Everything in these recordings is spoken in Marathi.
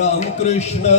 राम कृष्ण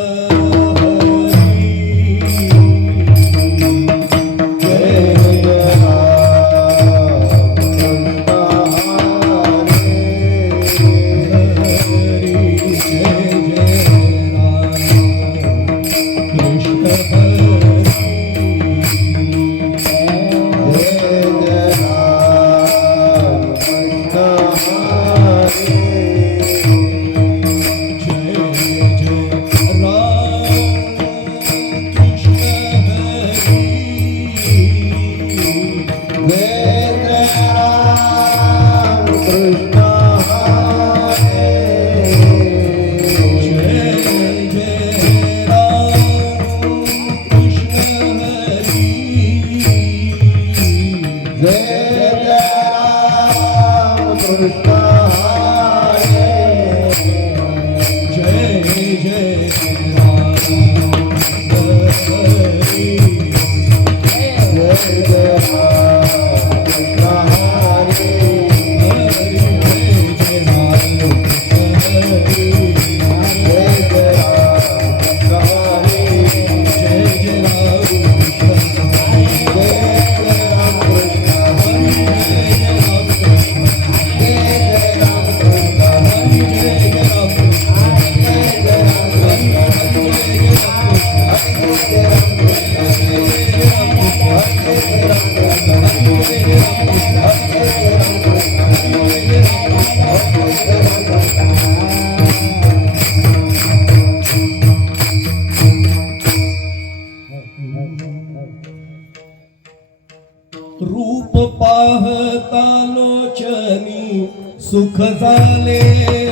रूप पाहता लोचनी सुख झाले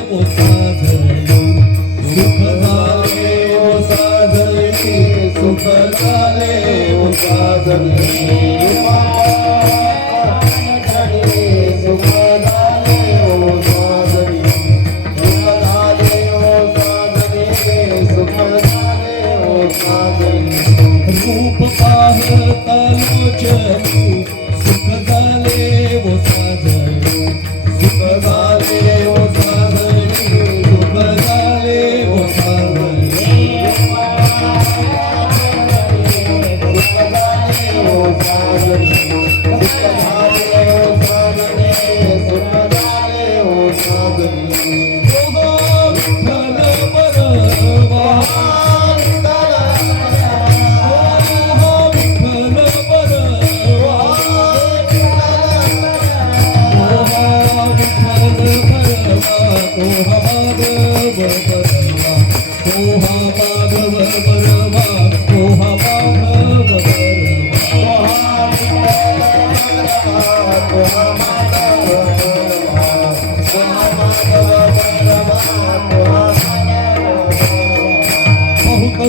ओ साधनी सुख झाले ओ साधनी सुख झाले ओ साधनी रूप पाहता लोचनी सुख झाले वो साधनी सुख झाले वो साधनी सुख झाले वो साधनी सुख झाले वो साधनी सुख झाले वो साधनी सुख झाले वो साधनी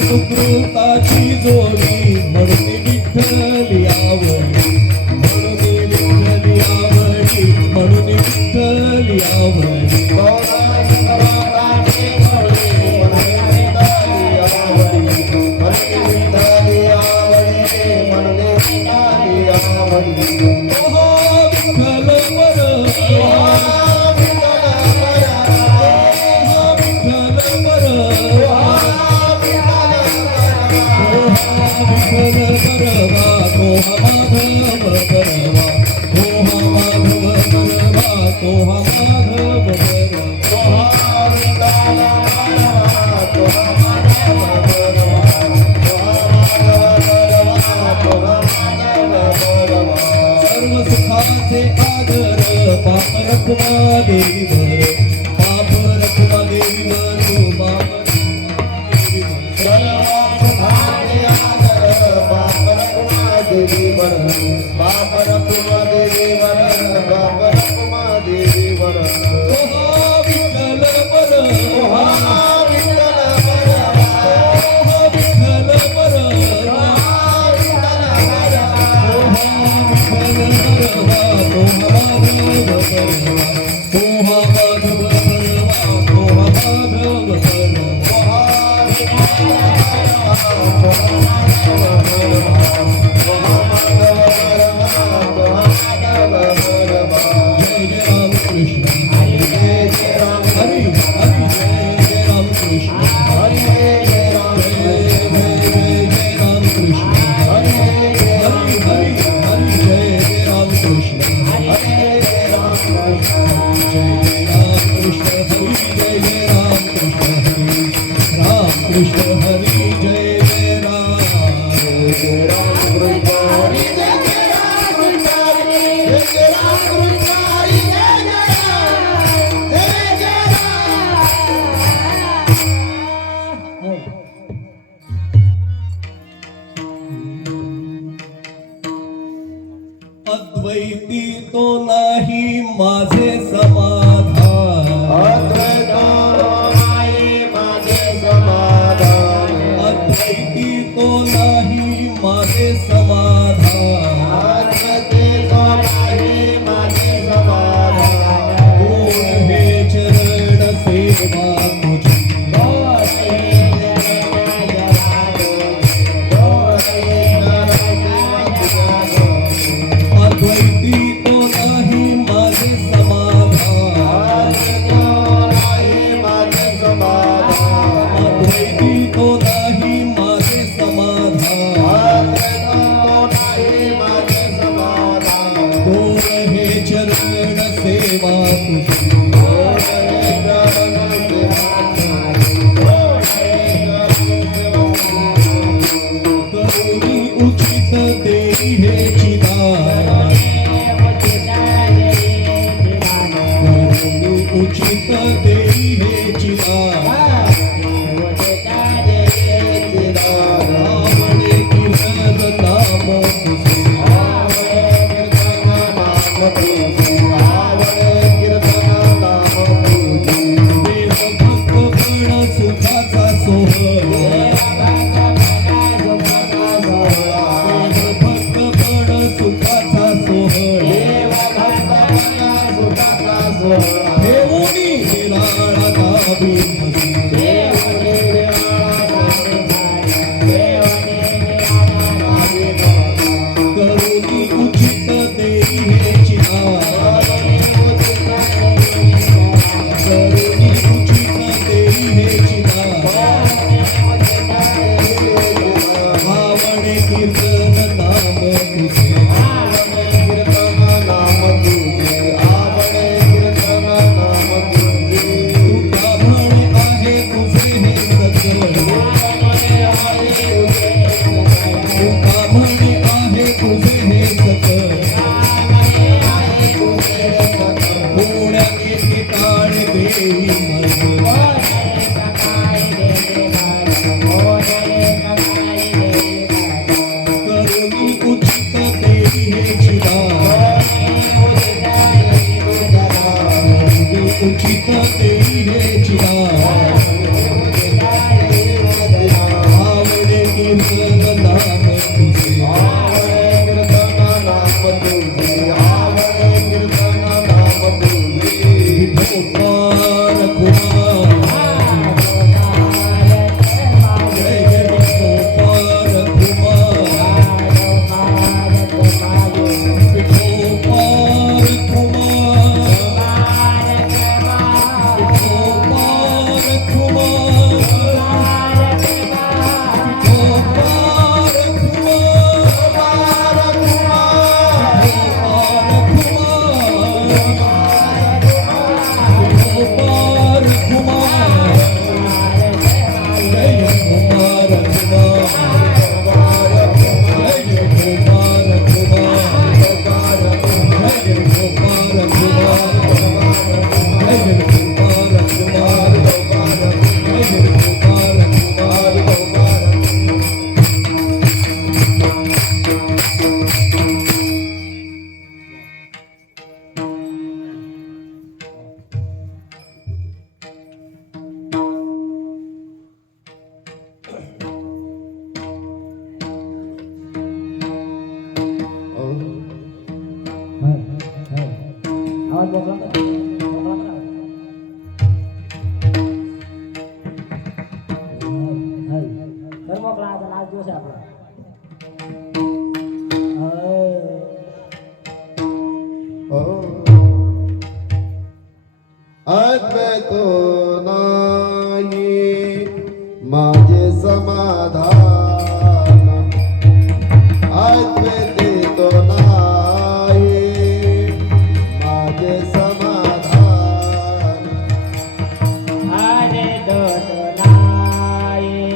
सुकृताची जोडी म्हणून विठ्ठली आवडी म्हणून विठ्ठली आवडी म्हणून विठ्ठली आवडी Hare कृष्ण हरी जय जय राम जय राम कृष्ण हरी जय जय राम कृष्ण हरी जय जय राम कृष्ण हरी जय जय अद्वैती तो नाही माझे समाधान अद्वैती तो नाही माझे समाधान कोण हे चरण सेवा तुझी अद्वैती तो नाही माझे समाधान अद्वैती तो नाही माझे समाधान कोण हे चरण सेवा तुझी करुणी उचित देई हे चिदान करुणी उचित देई हे चिदान आवडे कीर्तन नाम तुझे देव भक्त गण सुखाचा सोहळ देव भक्त गण सुखाचा सोहळ ठेवूनी निराळा गावी करुणी उचित देई हे चिदान करुणी उचित देई हे चिदान आवडे कीर्तन नाम तुझे तुका म्हणे आहे तुझे हे सकळ तुका म्हणे आहे तुझे हे सकळ कोण्या एके काळ देई मज करुणी उचित देई हे चिदान करुणी उचित देई हे चिदान आवडे कीर्तन नाम तुझे गोपाल कुमार जय जय गोपाल कुमार गोपाल कुमार गोपाल कुमार अद्वैतो नाही माझे समाधान अद्वैतो नाही माझे समाधान अरे दोन नाही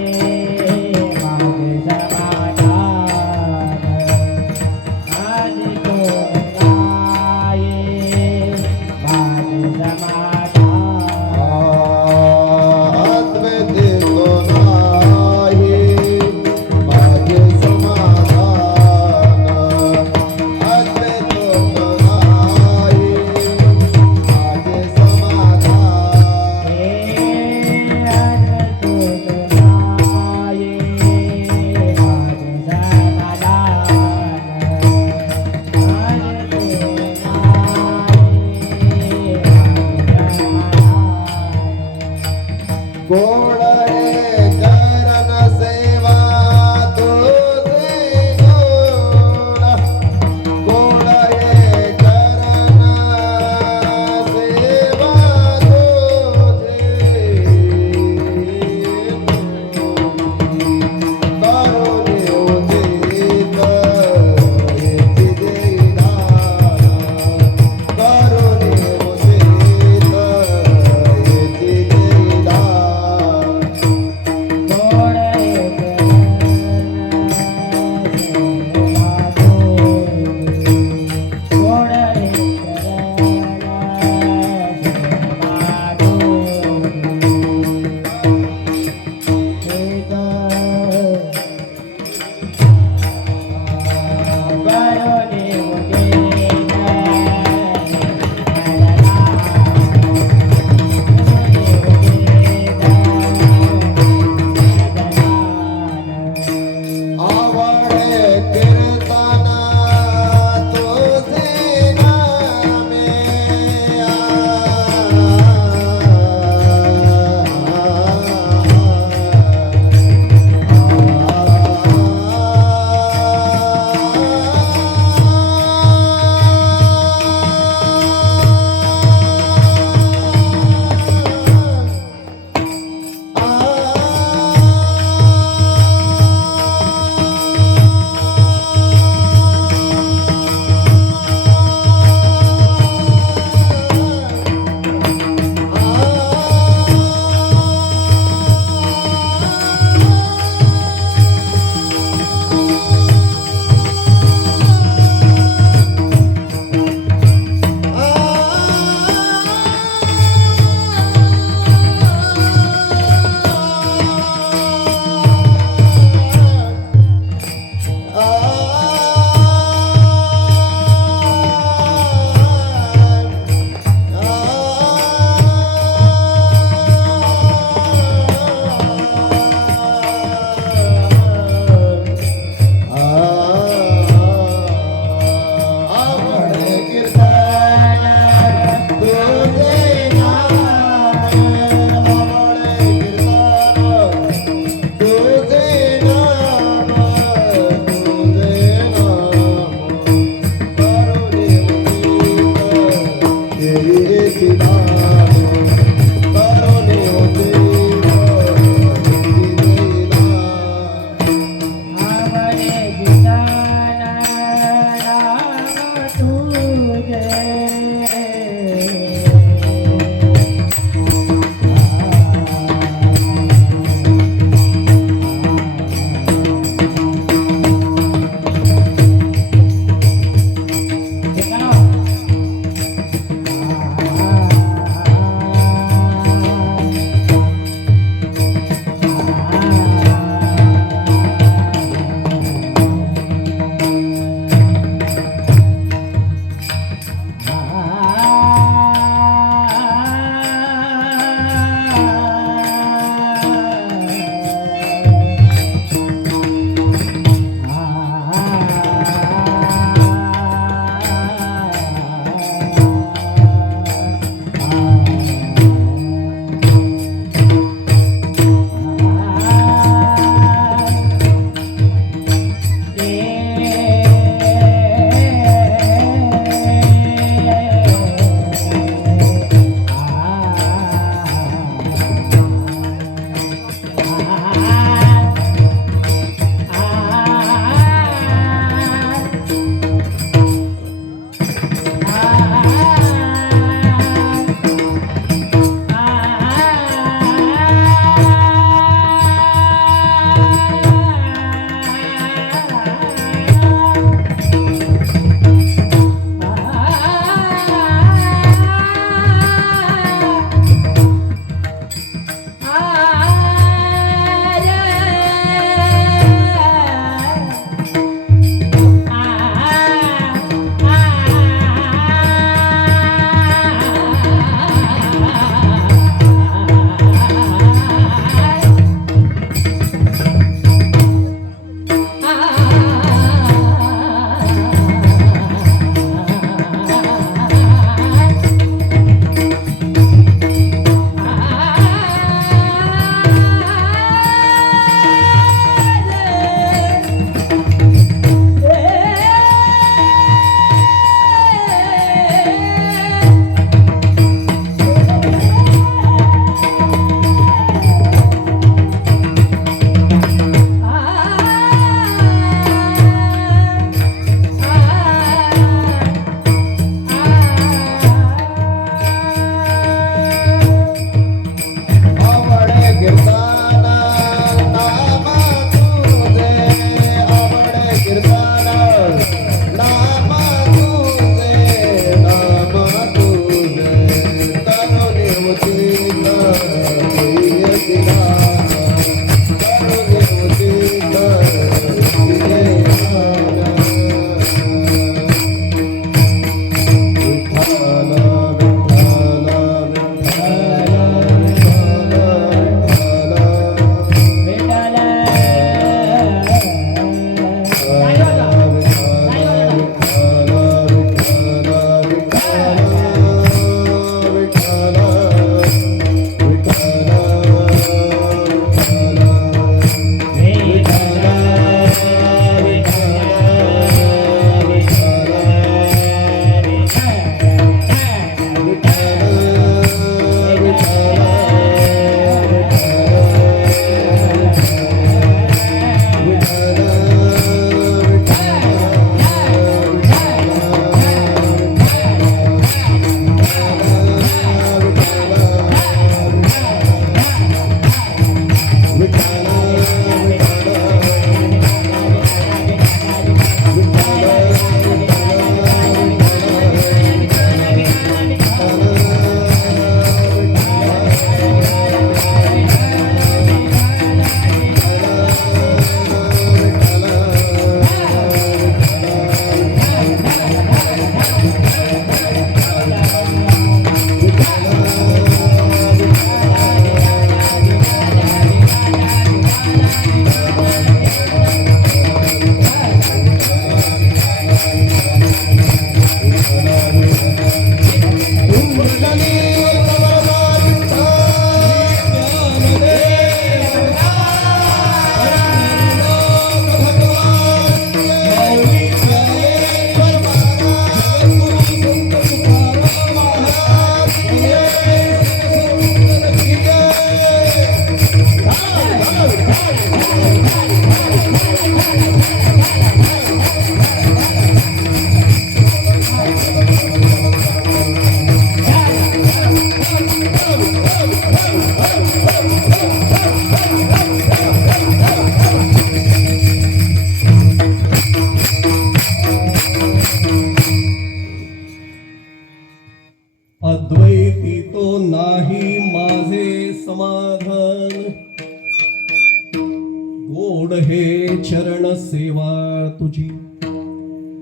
गोड हे चरण सेवा तुझी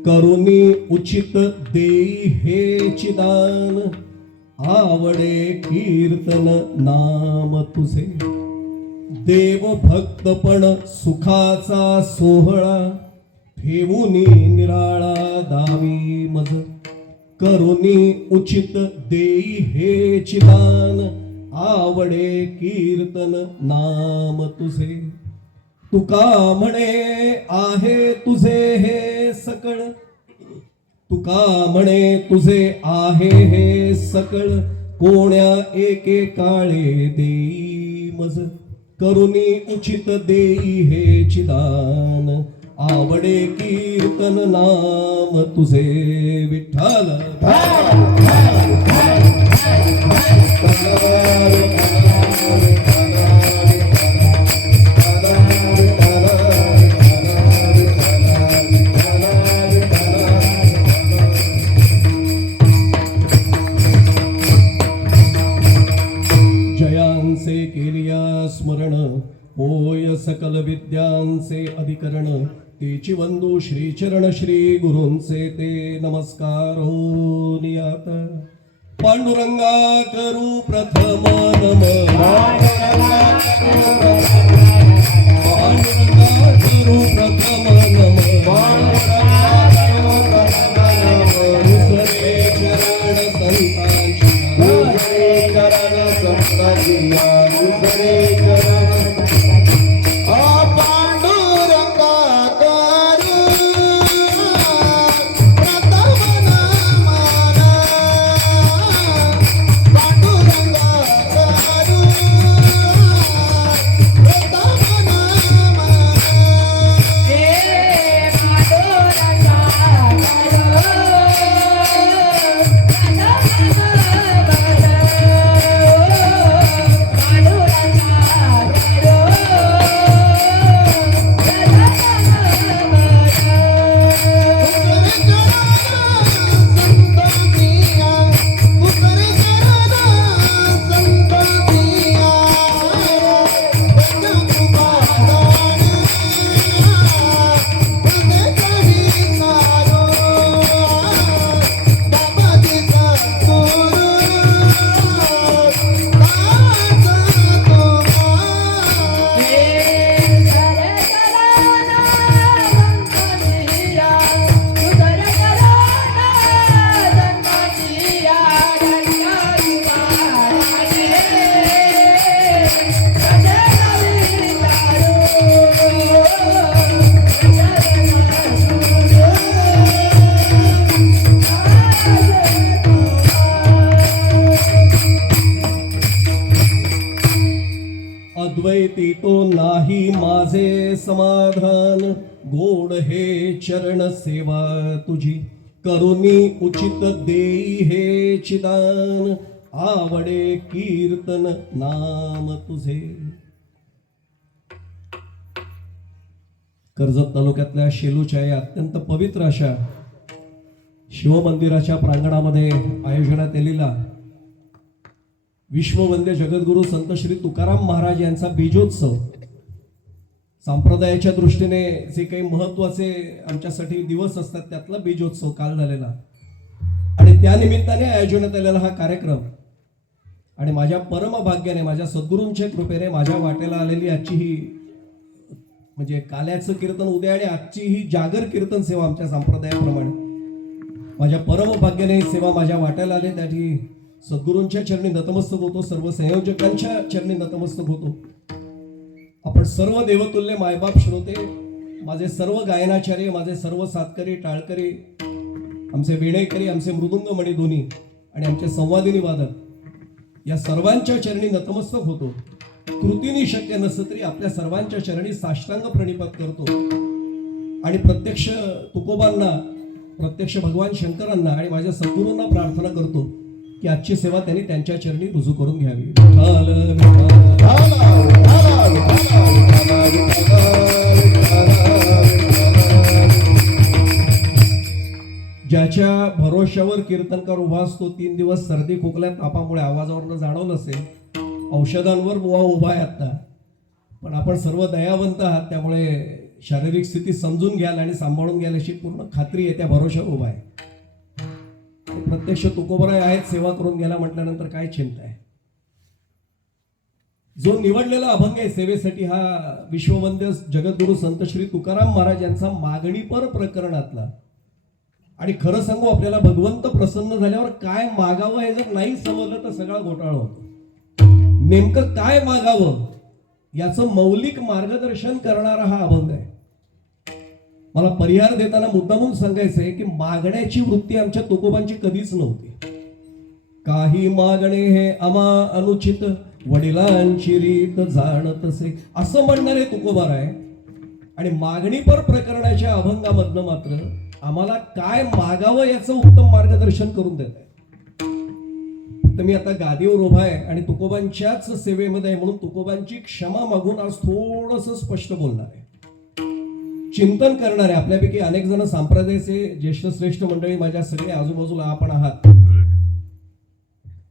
करुणी उचित देई हे चिदान आवडे कीर्तन नाम तुझे देव भक्तपण सुखाचा सोहळा ठेवूनी निराळा दावी मज करुणी उचित देई हे चिदान आवडे कीर्तन नाम तुझे तुका म्हणे आहे तुझे हे सकळ तुका म्हणे तुझे आहे हे सकळ कोण्या एके काळे देई मज करुणी उचित देई हे चिदान आवडे कीर्तन नाम तुझे विठ्ठल जयांचे केलिया स्मरण होय सकल विद्यांचे अधिकरण तेची वंदू श्री चरण श्री गुरूंचे ते नमस्कार हो नियात पांडुरंगा करू प्रथम नमन पांडुरंगा करू प्रथम नमन दुसरे चरण संतांची अद्वैती तो नाही माझे समाधान गोड हे चरण सेवा तुझी करुणी उचित देई हे चिदान आवडे कीर्तन नाम तुझे. कर्जत तालुक्यातल्या शेलूच्या या अत्यंत पवित्र अशा शिवमंदिराच्या प्रांगणामध्ये आयोजनात आलेला विश्ववंद्य जगद्गुरु संत श्री तुकाराम महाराज यांचा बीजोत्सव संप्रदायाच्या दृष्टीने जे काही महत्वाचे आमच्यासाठी दिवस असतात त्यातला बीजोत्सव काल झालेला आणि त्या निमित्ताने आयोजनात आलेला हा कार्यक्रम आणि माझ्या परम भाग्याने माझ्या सद्गुरूंच्या कृपेने माझ्या वाटेला आलेली आजची ही म्हणजे काल्याचं कीर्तन उद्या आणि आजची ही जागर कीर्तन सेवा आमच्या संप्रदायाप्रमाणे माझ्या परम भाग्याने ही सेवा माझ्या वाट्याला आली. त्यासाठी सद्गुरूंच्या चरणी नतमस्तक होतो, सर्व संयोजकांच्या चरणी नतमस्तक होतो. आपण सर्व देवतुल्य मायबाप श्रोते, माझे सर्व गायनाचार्य, माझे सर्व सातकरी टाळकरी, आमचे वेणेकरी, आमचे मृदुंग मणी दोन्ही आणि आमचे संवादिनी वादक या सर्वांच्या चरणी नतमस्तक होतो. कृतीने शक्य नसतं तरी आपल्या सर्वांच्या चरणी साष्टांग प्रणिपात करतो आणि प्रत्यक्ष तुकोबांना, प्रत्यक्ष भगवान शंकरांना आणि माझ्या सद्गुरूंना प्रार्थना करतो की आजची सेवा त्यांनी त्यांच्या चरणी रुजू करून घ्यावी. ज्याच्या भरोश्यावर कीर्तनकार उभा असतो 3 दिवस सर्दी खोकल्या तापामुळे आवाजावरनं जाणवलं असेल, औषधांवर बुवा उभा आहे आता, पण आपण सर्व दयावंत आहात, त्यामुळे शारीरिक स्थिती समजून घ्याल आणि सांभाळून घ्याल अशी पूर्ण खात्री आहे, त्या भरोशावर उभा आहे. आणि प्रत्यक्ष तुकोबराय आहेत, सेवा करून गेला म्हटल्यानंतर काय चिंता आहे. जो निवडलेला अभंग आहे सेवेसाठी हा विश्ववंद्य जगद्गुरु संत श्री तुकाराम महाराज यांचा मागणीपर प्रकरणातला. आणि खरं सांगू, आपल्याला भगवंत प्रसन्न झाल्यावर काय मागावं हे जर नाही समजलं तर सगळा घोटाळा होतो. नेमकं काय मागावं याचं मौलिक मार्गदर्शन करणारा हा अभंग आहे. मला परिहार देताना मुद्दामून सांगायचंय की मागण्याची वृत्ती आमच्या तुकोबांची कधीच नव्हती. काही मागणे हे आम्हा अनुचित, वडिलांची रीत जाणतसे, असं म्हणणारे तुकोबाराय. आणि मागणीपर प्रकरणाच्या अभंगामधनं मात्र आम्हाला काय मागावं याचं उत्तम मार्गदर्शन करून देत आहे. तर मी आता गादीवर उभा आहे आणि तुकोबांच्याच सेवेमध्ये आहे, म्हणून तुकोबांची क्षमा मागून आज थोडंसं स्पष्ट बोलणार आहे. चिंतन करणार आहे. आपल्यापैकी अनेक जण संप्रदायाचे ज्येष्ठ श्रेष्ठ मंडळी माझ्या सगळे आजूबाजूला आपण आहात.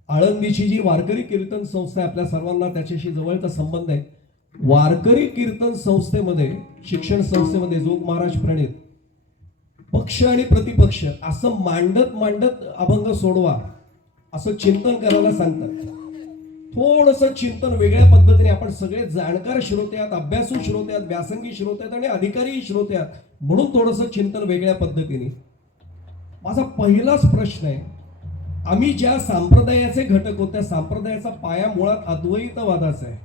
आळंदीची जी वारकरी कीर्तन संस्था आहे, आपल्या सर्वांना त्याच्याशी जवळचा संबंध आहे. वारकरी कीर्तन संस्थेमध्ये, शिक्षण संस्थेमध्ये जोग महाराज प्रणित पक्ष आणि प्रतिपक्ष असं मांडत मांडत अभंग सोडवा असं चिंतन करायला सांगतात. थोडंसं चिंतन वेगळ्या पद्धतीने, आपण सगळे जाणकार श्रोते आहात, अभ्यासू श्रोते आहात, व्यासंगी श्रोते आहात आणि अधिकारी श्रोते आहात, म्हणून थोडंसं चिंतन वेगळ्या पद्धतीने. माझा पहिलाच प्रश्न आहे, आम्ही ज्या संप्रदायाचे घटक होत त्या संप्रदायाचा पाया मुळात अद्वैतवादाचा आहे.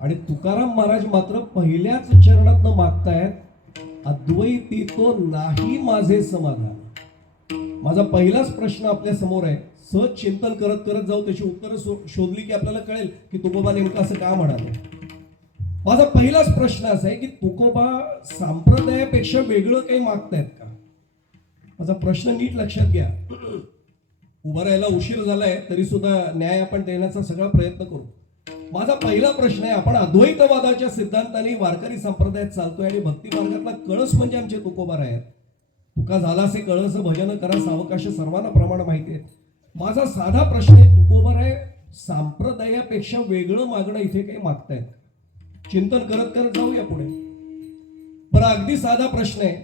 आणि तुकाराम महाराज मात्र पहिल्याच चरणातनं मागतायत, अद्वैती तो नाही माझे समाधान. माझा पहिलाच प्रश्न आपल्या समोर आहे. सहज चिंतन करत करत जाऊ, त्याची उत्तरं शोधली की आपल्याला कळेल की तुकोबा नेमकं असं का म्हणाले. माझा पहिलाच प्रश्न असा आहे की तुकोबा संप्रदायापेक्षा वेगळं काही मागतायत का. माझा प्रश्न नीट लक्षात घ्या. उभं राहायला उशीर झालाय तरी सुद्धा न्याय आपण देण्याचा सगळा प्रयत्न करू. माझा पहिला प्रश्न आहे, आपण अद्वैतवादाच्या सिद्धांताने वारकरी संप्रदायात चालतोय आणि भक्ती मार्गातला कळस म्हणजे आमचे तुकोबार आहेत. तुका झाला असे कळस भजन करा सावकाश, सर्वांना प्रमाण माहिती आहे. माझा साधा प्रश्न आहे, तुकोबार आहे संप्रदायापेक्षा वेगळं मागणं इथे काही मागतायत. चिंतन करत करत जाऊया पुढे. बरं, अगदी साधा प्रश्न आहे.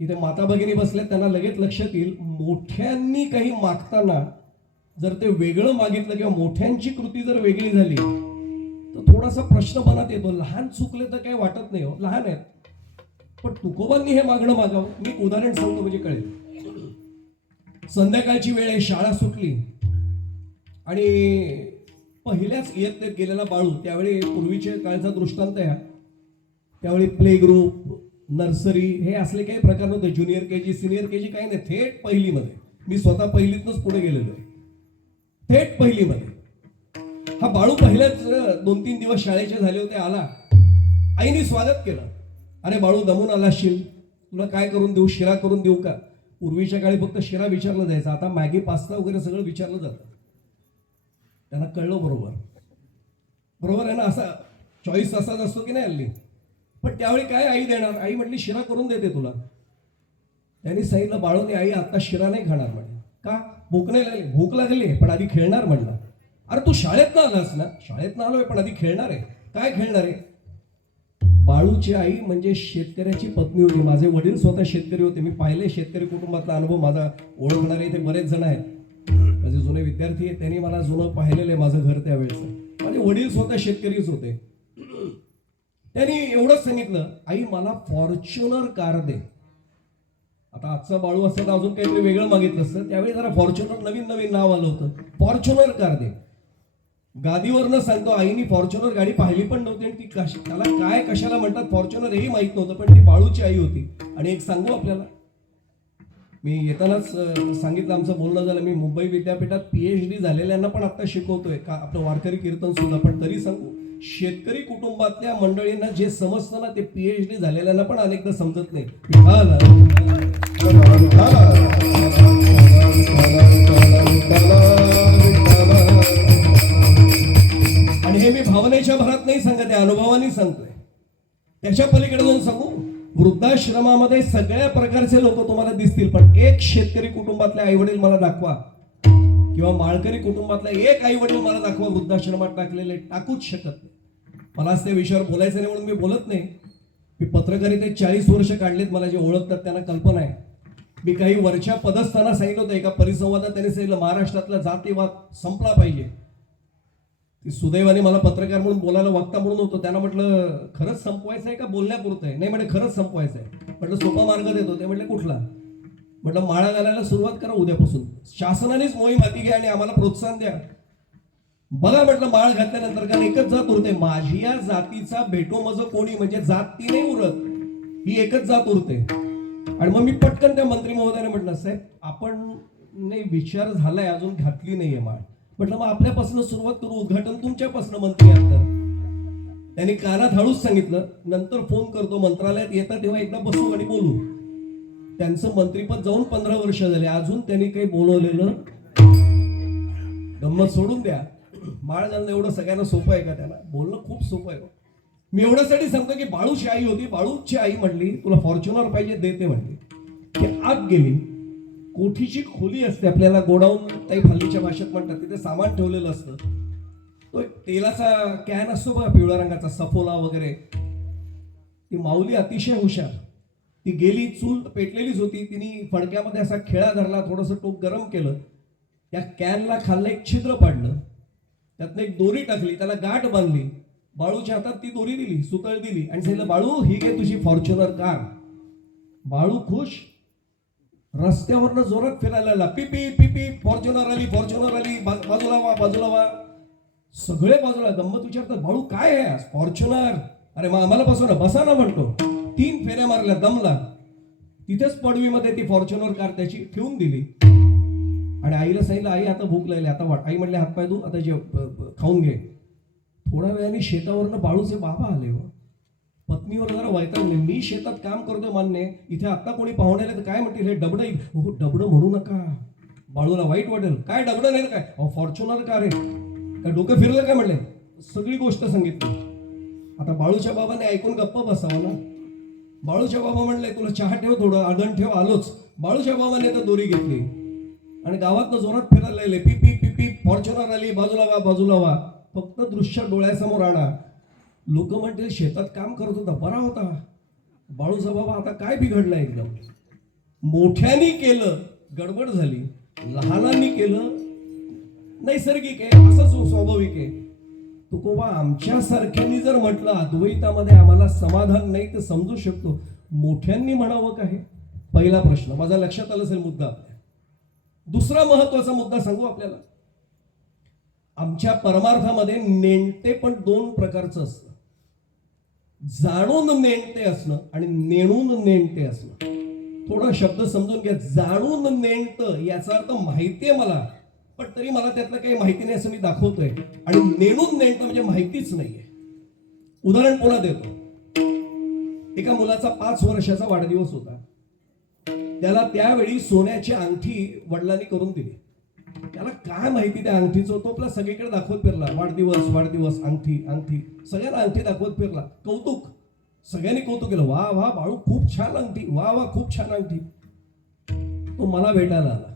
इथे माता भगिनी बसल्या, त्यांना लगेच लक्षात येईल. मोठ्यांनी काही मागताना जर ते वेगळं मागितलं किंवा मोठ्यांची कृती जर वेगळी झाली तर थोडासा प्रश्न मनात येतो. लहान चुकले तर काही वाटत नाही, हो लहान आहेत, पण तुकोबांनी हे मागणं मागावं. मी एक उदाहरण सांगतो म्हणजे कळेल. संध्याकाळची वेळ आहे, शाळा सुटली आणि पहिल्याच इयत्तेत गेलेला बाळू, त्यावेळी पूर्वीच्या काळचा दृष्टांत आहे, त्यावेळी प्ले ग्रुप, नर्सरी हे असले काही प्रकार नव्हते. ज्युनियर केजी, सिनियर केजी काही नाही, थेट पहिलीमध्ये. मी स्वतः पहिलीतनंच पुढे गेलेलो आहे, थेट पहिलीमध्ये. हा बाळू पहिल्याच 2-3 दिवस शाळेचे झाले होते, आला. आईने स्वागत केलं. अरे बाळू, दमून आला असशील, तुला काय करून देऊ, शिरा करून देऊ का. पूर्वीच्या काळी फक्त शिरा विचारलं जायचं, आता मॅगी पास्ता वगैरे सगळं विचारलं जातं. त्यांना कळलं बरोबर बरोबर आहे ना, असा चॉईस असाच असतो की नाही हल्ली. पण त्यावेळी काय आई देणार, आई म्हटली शिरा करून देते तुला. त्यांनी सांगितलं बाळूने, आई आता शिरा नाही खाणार म्हणे. का, भूक नाही लागली. भूक लागली पण आधी खेळणार म्हणला. अरे तू शाळेत ना आलास ना. शाळेत ना आलोय पण आधी खेळणार आहे. काय खेळणार आहे. बाळूची आई म्हणजे शेतकऱ्याची पत्नी होती. माझे वडील स्वतः शेतकरी होते. मी पाहिले शेतकरी कुटुंबातला अनुभव, माझा ओळखणारे इथे बरेच जण आहेत, माझे जुने विद्यार्थी आहेत, त्यांनी मला जुनं पाहिलेलं आहे माझं घर त्यावेळेचं. माझे वडील स्वतः शेतकरीच होते. त्यांनी एवढंच सांगितलं, आई मला फॉर्च्युनर कार दे. आता आजचा बाळू असं अजून काहीतरी वेगळं मागितलं असतं, त्यावेळी जरा फॉर्च्युनर नवीन नवीन नाव आलं होतं. फॉर्च्युनर कार दे. गादीवरनं सांगतो, आईनी फॉर्च्युनर गाडी पाहिली पण नव्हती आणि ती त्याला काय कशाला म्हणतात फॉर्च्युनर हेही माहित नव्हतं, पण ती बाळूची आई होती. आणि एक सांगू आपल्याला, मी येतानाच सांगितलं, आमचं बोलणं झालं, मी मुंबई विद्यापीठात PhD झालेल्यांना पण आता शिकवतोय का आपलं वारकरी कीर्तन सुद्धा. पण तरी सांगू, शेतकरी कुटुंबातल्या मंडळींना जे समजतं ना ते PhD झालेल्यांना पण अनेकदा समजत नाही. आणि हे मी भावनेच्या भरात नाही सांगत, आहे अनुभवाने सांगतोय. त्याच्या पलीकडे जाऊन सांगू, वृद्धाश्रमामध्ये सगळ्या प्रकारचे लोक तुम्हाला दिसतील, पण एक शेतकरी कुटुंबातले आई वडील मला दाखवा, किंवा माळकरी कुटुंबातला एक आई वडील मला दाखवा वृद्धाश्रमात टाकलेले, टाकूच शकत नाही. मला आज त्या विषयावर बोलायचं नाही म्हणून मी बोलत नाही. मी पत्रकारितेत 40 वर्ष काढलेत, मला जे ओळखतात त्यांना कल्पना आहे. मी काही वरच्या पदस्थाना सांगितलं होतं, एका परिसंवादात त्यांनी सांगितलं महाराष्ट्रातला जातीवाद संपला पाहिजे. ती सुदैवाने मला पत्रकार म्हणून बोलायला वक्ता म्हणून होतो. त्यांना म्हटलं खरंच संपवायचं आहे का बोलण्यापुरतं आहे? नाही म्हणजे खरंच संपवायचं आहे. म्हटलं सोपा मार्ग देतो. ते म्हटलं कुठला? म्हटलं माळा घालायला सुरुवात करा उद्यापासून. शासनानेच मोहीम हाती घ्या आणि आम्हाला प्रोत्साहन द्या. बघा म्हटलं माळ घातल्यानंतर, कारण एकच जात उरते. माझी या जातीचा भेटो मज कोणी, म्हणजे जात ती नाही उरत, ही एकच जात उरते. आणि मग मी पटकन त्या मंत्री महोदयाने म्हटलं साहेब आपण नाही विचार झालाय अजून घातली नाहीये माळ. म्हटलं मग आपल्यापासून सुरुवात करू, उद्घाटन तुमच्यापासून मंत्री आहात तर. त्यांनी कानात हळूच सांगितलं नंतर फोन करतो, मंत्रालयात येतात तेव्हा एकदा बसू आणि बोलू. त्यांचं मंत्रीपद जाऊन 15 वर्ष झाले, अजून त्यांनी काही बोलवलेलं. गंमत सोडून द्या, माळ घालणं एवढं सगळ्यांना सोपं आहे का? त्याला बोलणं खूप सोपं आहे. मी एवढ्यासाठी सांगतो की बाळूची आई होती, बाळूची आई म्हणली तुला फॉर्च्युनर पाहिजे देते म्हणली. ती आत गेली, कोठीची खोली असते आपल्याला गोडाऊन काही हल्लीच्या भाषेत म्हणतात, तिथे सामान ठेवलेलं असतं. तो एक तेलाचा कॅन असतो बघा पिवळ्या रंगाचा, सफोला वगैरे. ती माऊली अतिशय हुशार. ती गेली, चूल पेटलेलीच होती, तिने फडक्यामध्ये असा खिळा धरला, थोडंसं टोप गरम केलं, त्या कॅनला खाल्लं एक छिद्र पाडलं, त्यातनं एक दोरी टाकली, त्याला गाठ बांधली, बाळूच्या हातात ती दोरी दिली, सुतळ दिली आणि सांगितलं बाळू ही घे तुझी फॉर्च्युनर कार. बाळू खुश, रस्त्यावरनं जोरात फिरायला लागला, पिपी पिपी फॉर्च्युनर आली, फॉर्च्युनर आली, बाजूला वा बाजूला वा. सगळे बाजूला. गंमत विचारतात बाळू काय आहे? फॉर्च्युनर. अरे मग आम्हाला बसव ना, बसा ना म्हणतो. 3 फेऱ्या मारल्या, दमला. तिथेच पडवीमध्ये ती फॉर्च्युनर कार त्याची ठेवून दिली आणि आईला सांगितलं आई आता भूक लागली, आता वाट. आई म्हणले हातपाय धू, आता खाऊन घे. थोड्या वेळाने शेतावरनं बाळूचे बाबा आले. हो, पत्नीवर जरा वैतागले. मी शेतात काम करतोय मान्य, इथे आता कोणी पाहुणे आले तर काय म्हणतील हे डबडं. हो डबडं म्हणू नका, बाळूला वाईट वाटेल. काय डबडं नाही काय? अहो फॉर्च्युनर कार आहे. काय डोकं फिरलं काय म्हणले? सगळी गोष्ट सांगितली. आता बाळूच्या बाबाने ऐकून गप्प बसावं ना. बाळूच्या बाबा म्हणले तुला चहा ठेव, थोडं आदण ठेव, आलोच. बाळूच्या बाबाने तर दोरी घेतली आणि गावातनं जोरात फिरायला लागले, पिपी पिपी फॉर्च्युनर आली, बाजूला वा बाजूला वा. फक्त दृश्य डोळ्यासमोर आणा. लोक म्हणतील शेतात काम करत होता, बरा होता. बाळूचा बाबा आता काय बिघडलं? एकदम मोठ्यानी केलं गडबड झाली, लहानांनी केलं नैसर्गिक आहे, असंच स्वाभाविक आहे. तुकोबा आमच्यासारख्यांनी जर म्हटलं अद्वैतामध्ये आम्हाला समाधान नाही तर समजू शकतो, मोठ्यांनी म्हणावं का? हे पहिला प्रश्न माझा लक्षात आला असेल मुद्दा. दुसरा महत्वाचा मुद्दा सांगू आपल्याला. आमच्या परमार्थामध्ये नेणते पण 2 प्रकारचं असतं. जाणून नेणते असणं आणि नेणून नेणते असणं. थोडा शब्द समजून घ्या. जाणून नेणतं याचा अर्थ माहितीये मला, पण तरी मला त्यातलं काही माहिती नाही असं मी दाखवतोय. आणि नेणून नेणतं म्हणजे माहितीच नाहीये. उदाहरण पुन्हा देतो. एका मुलाचा 5 वर्षाचा वाढदिवस होता. त्याला त्यावेळी सोन्याची अंगठी वडिलांनी करून दिली. त्याला काय माहिती त्या अंगठीचं, तो आपला सगळीकडे दाखवत फिरला, वाढदिवस वाढदिवस, अंगठी अंगठी, सगळ्यांना अंगठी दाखवत फिरला. कौतुक, सगळ्यांनी कौतुक केलं, वा वा बाळू खूप छान अंगठी, वा वा खूप छान अंगठी. तो मला भेटायला आला.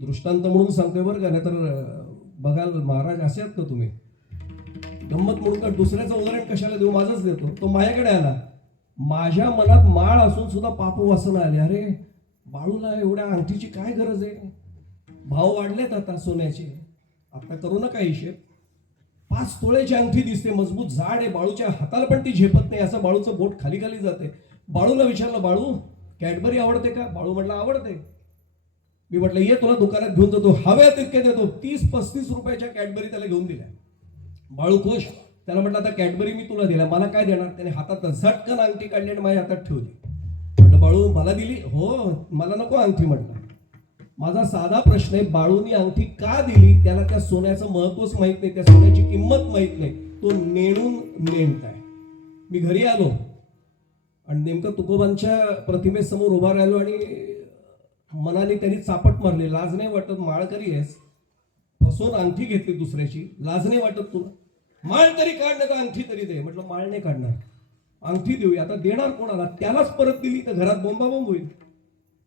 दृष्टांत म्हणून सांगतोय बरं का, नाहीतर बघाल महाराज असे आहात का तुम्ही? गंमत म्हणून का दुसऱ्याचं उदाहरण कशाला देऊ, माझंच देतो. तो माझ्याकडे आला. माझ्या मनात माळ असून सुद्धा पाप वासना आली. अरे बाळूला एवढ्या अंगठीची काय गरज आहे? भाव वाढलेत आता सोन्याचे, आता करू नका हिशेब. 5 तोळ्याची अंगठी दिसते, मजबूत जाड आहे. बाळूच्या हाताला पण ती झेपत नाही, असं बाळूचं बोट खाली खाली जाते. बाळूला विचारलं बाळू कॅडबरी आवडते का? बाळू म्हटलं आवडते. मी म्हटलं ये तुला दुकानात घेऊन जातो, हव्या तितके देतो. 30-35 रुपयाच्या कॅडबरी त्याला घेऊन दिल्या. बाळू खुश. त्याला म्हटलं आता कॅडबरी मी तुला दिल्या, मला काय देणार? त्याने हातात झटकन अंगठी काढली आणि माझ्या हातात ठेवली. म्हटलं बाळू मला दिली? हो मला नको अंगठी. म्हटलं माझा साधा प्रश्न आहे, बाळूनी अंगठी का दिली? त्याला त्या सोन्याचं महत्वच माहित नाही, त्या सोन्याची किंमत माहित नाही. तो नेणून नेणताय. मी घरी आलो आणि नेमकं तुकोबांच्या प्रतिमेसमोर उभा राहिलो आणि मनाने त्यांनी चापट मारली. लाज नाही वाटत? माळकरी आहेस, फसवून अंगठी घेतली दुसऱ्याची, लाज नाही वाटत तुला? माळ तरी काढ तर अंगठी तरी दे. म्हटलं माळ नाही काढणार, अंगठी देऊया. आता देणार कोणाला? त्यालाच परत दिली तर घरात बोंबाबोंब होईल.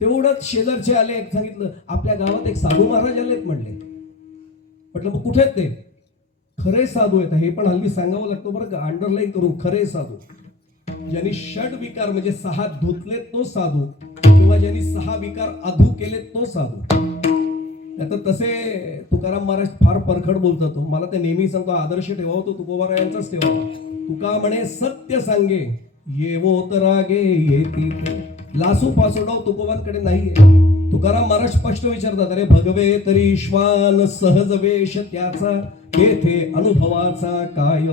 तेवढंच शेजारचे आले, सांगितलं आपल्या गावात एक साधू महाराज आलेत म्हणले. म्हटलं मग कुठे आहेत ते? खरे साधू आहेत, हे पण हल्ली सांगावं लागतं बरं का, अंडरलाईन करून, खरे साधू. ज्यांनी षड विकार म्हणजे 6 धुतले तो साधू, किंवा ज्यांनी 6 विकार अधू केले तो साधू. आता तसे तुकाराम महाराज फार परखड बोलतात. मला ते नेहमी सांगतो, आदर्श ठेवावा तो तुकोबारायांचाच ठेवावा. तुका म्हणे सत्य सांगे येवो तर रागे येती ते. लासू पासोडाव तुकोबांकडे नाहीये. तुकाराम महाराज स्पष्ट विचारतात, अरे भगवे तरी श्वान सहज वेश त्याचा, येथे अनुभवाचा काय.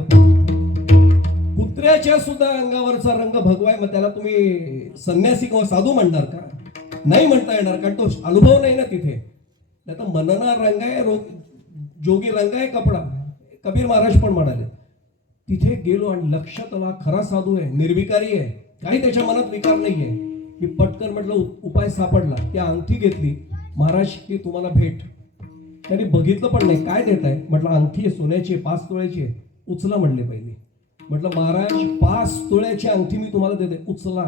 कुत्र्याच्या सुद्धा अंगावरचा रंग भगवाय, मग त्याला तुम्ही संन्यासी किंवा साधू म्हणणार का? नाही म्हणता येणार, कारण तो अनुभव नाही ना तिथे. आता मनना रंग आहे, जोगी रंग आहे कपडा, कबीर महाराज पण म्हणाले. तिथे गेलो आणि लक्षात आला खरा साधू आहे, निर्विकारी आहे, काही त्याच्या मनात विकार नाहीये. मी पटकन म्हटलं उपाय सापडला. त्या अंगठी घेतली. महाराज की तुम्हाला भेट. त्यांनी बघितलं पण नाही. काय देत आहे म्हटलं? अंगठी आहे, सोन्याची आहे, 5 तोळ्याची आहे. उचला म्हणले पहिले. म्हटलं महाराज 5 तोळ्याची अंगठी मी तुम्हाला देते, उचला.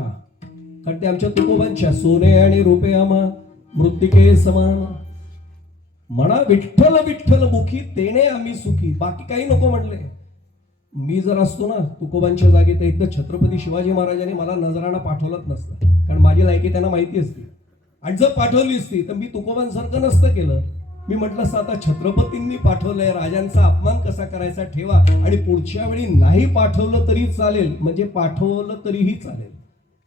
कारण ते आमच्या तुकोबांच्या सोने आणि रुपये आम्हा मृत्तिके समान. म्हणा विठ्ठल विठ्ठल मुखी तेने आम्ही सुखी, बाकी काही नको म्हणले. मी जर असतो ना तुकोबांच्या जागी तर एकदा छत्रपती शिवाजी महाराजांनी मला नजराणा पाठवलंच नसतं, कारण माझी लायकी त्यांना माहिती असते. आणि जर पाठवली असती तर मी तुकोबांसारखं नसतं केलं. मी म्हटलं असं आता छत्रपतींनी पाठवलंय, राजांचा अपमान कसा करायचा ठेवा, आणि पुढच्या वेळी नाही पाठवलं तरी चालेल, म्हणजे पाठवलं तरीही चालेल,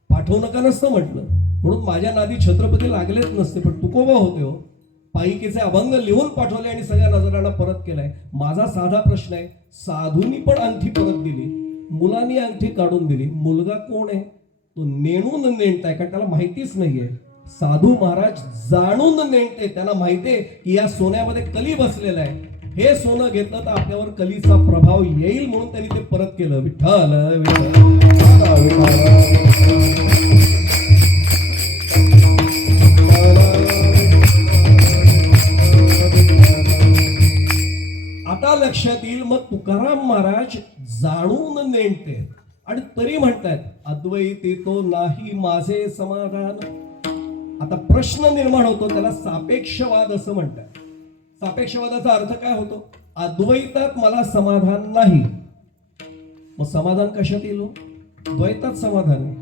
पाठवू नका नसतं म्हटलं. म्हणून माझ्या नादी छत्रपती लागलेच नसते. पण तुकोबा होते हो, पाईकेचे अभंग लिहून पाठवले आणि सगळ्या नजरांना परत केलाय. माझा साधा प्रश्न आहे, साधूंनी पण अंगठी परत दिली, मुलांनी अंगठी काढून दिली, मुलगा कोण आहे? तो नेणून नेणताय, कारण त्याला माहितीच नाहीये. साधू महाराज जाणून नेणते, त्यांना माहितीये की या सोन्यामध्ये कली बसलेला आहे, हे सोनं घेतलं तर आपल्यावर कलीचा प्रभाव येईल, म्हणून त्यांनी ते परत केलं. विठ्ठल आता लक्षात येईल. मग तुकाराम महाराज जाणून नेणते आणि तरी म्हणतात अद्वैती तो नाही माझे समाधान. आता प्रश्न निर्माण होतो, त्याला सापेक्षवाद असं म्हणतात. सापेक्षवादाचा अर्थ काय होतो? अद्वैतात मला समाधान नाही, मग समाधान कशात येईल? द्वैतात समाधान आहे.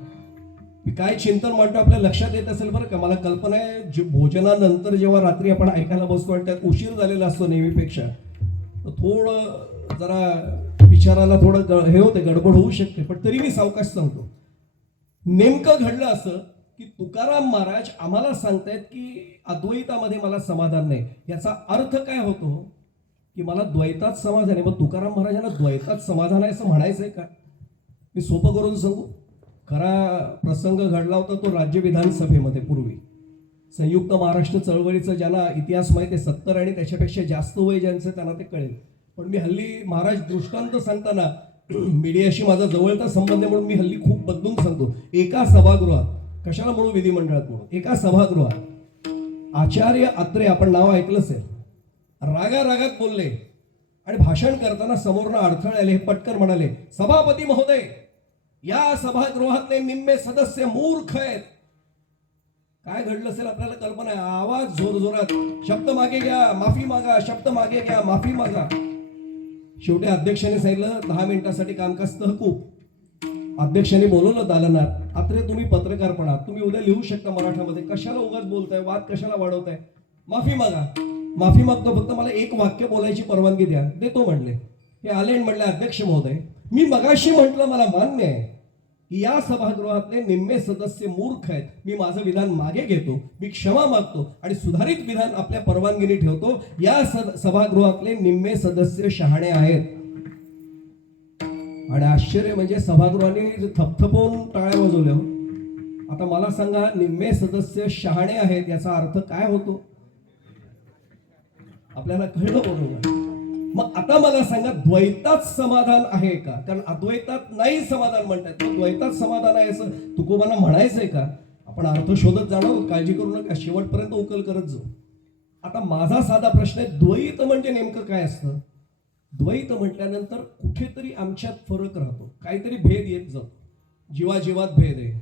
मी काय चिंतन म्हणतो आपल्या लक्षात येत असेल बरं का. मला कल्पना आहे भोजनानंतर जेव्हा रात्री आपण ऐकायला बसतो आणि त्यात उशीर झालेला असतो नेहमीपेक्षा, थोडं जरा विचाराला थोडं हे होते, गडबड होऊ शकते. पण तरी मी सावकाश सांगतो. नेमकं घडलं असं की तुकाराम महाराज आम्हाला सांगतायत की अद्वैतामध्ये मला समाधान नाही. याचा अर्थ काय होतो की मला द्वैतात समाधान आहे. मग तुकाराम महाराजांना द्वैतात समाधान आहे असं म्हणायचंय का? मी सोपं करून सांगू. खरा प्रसंग घडला होता तो राज्य विधानसभेमध्ये पूर्वी. संयुक्त महाराष्ट्र चळवळीचा ज्यांना इतिहास माहिती आहे, 70 आणि त्याच्यापेक्षा जास्त वय ज्यांचं त्यांना ते कळेल. पण मी हल्ली महाराज दृष्टांत सांगताना मीडियाशी माझा जवळचा संबंध आहे म्हणून मी हल्ली खूप बदलून सांगतो. एका सभागृहात, कशाला म्हणून विधिमंडळात म्हणून, एका सभागृहात आचार्य अत्रे, आपण नाव ऐकलं असेल, रागारागात बोलले आणि भाषण करताना समोरनं अडथळे आले. हे पटकन म्हणाले, सभापती महोदय, या सभागृहातले निम्मे सदस्य मूर्ख आहेत. काय घडलं असेल आपल्याला कल्पना आहे. आवाज जोरजोरात, शब्द मागे घ्या, माफी मागा, शब्द मागे घ्या, माफी मागा. शेवटी अध्यक्षाने सांगितलं 10 मिनिटासाठी कामकाज तहकूब. अध्यक्षाने बोलवलं दालनात. अत्रे तुम्ही पत्रकार पण आहात, तुम्ही उद्या लिहू शकता मराठामध्ये, कशाला उगाच बोलताय, वाद कशाला वाढवताय, माफी मागा. माफी मागतो, फक्त मला एक वाक्य बोलायची परवानगी द्या. देतो म्हणले. हे आले आणि म्हणले, अध्यक्ष महोदय, मी मगाशी म्हटलं मला मान्य आहे की या सभागृहातले निम्मे सदस्य मूर्ख आहेत. मी माझं विधान मागे घेतो, मी क्षमा मागतो आणि सुधारित विधान आपल्या परवानगीने ठेवतो. या सभागृहातले निम्मे सदस्य शहाणे आहेत. आणि आश्चर्य म्हणजे सभागृहाने थपथपवून टाळ्या वाजवल्या. आता मला सांगा, निम्मे सदस्य शहाणे आहेत याचा अर्थ काय होतो? आपल्याला कळलं बरोबर. मग आता मला सांगा, द्वैतात समाधान आहे का? कारण अद्वैतात नाही समाधान म्हणतात. मग द्वैतात समाधान आहे असं तुकोबांना म्हणायचंय का? आपण अर्थ शोधत जाणार, काळजी करू नका, शेवटपर्यंत उकल करत जाऊ. आता माझा साधा प्रश्न आहे, द्वैत म्हणजे नेमकं काय असतं? द्वैत म्हटल्यानंतर कुठेतरी आमच्यात फरक राहतो, काहीतरी भेद येत जातो. जीवाजीवात भेद आहे,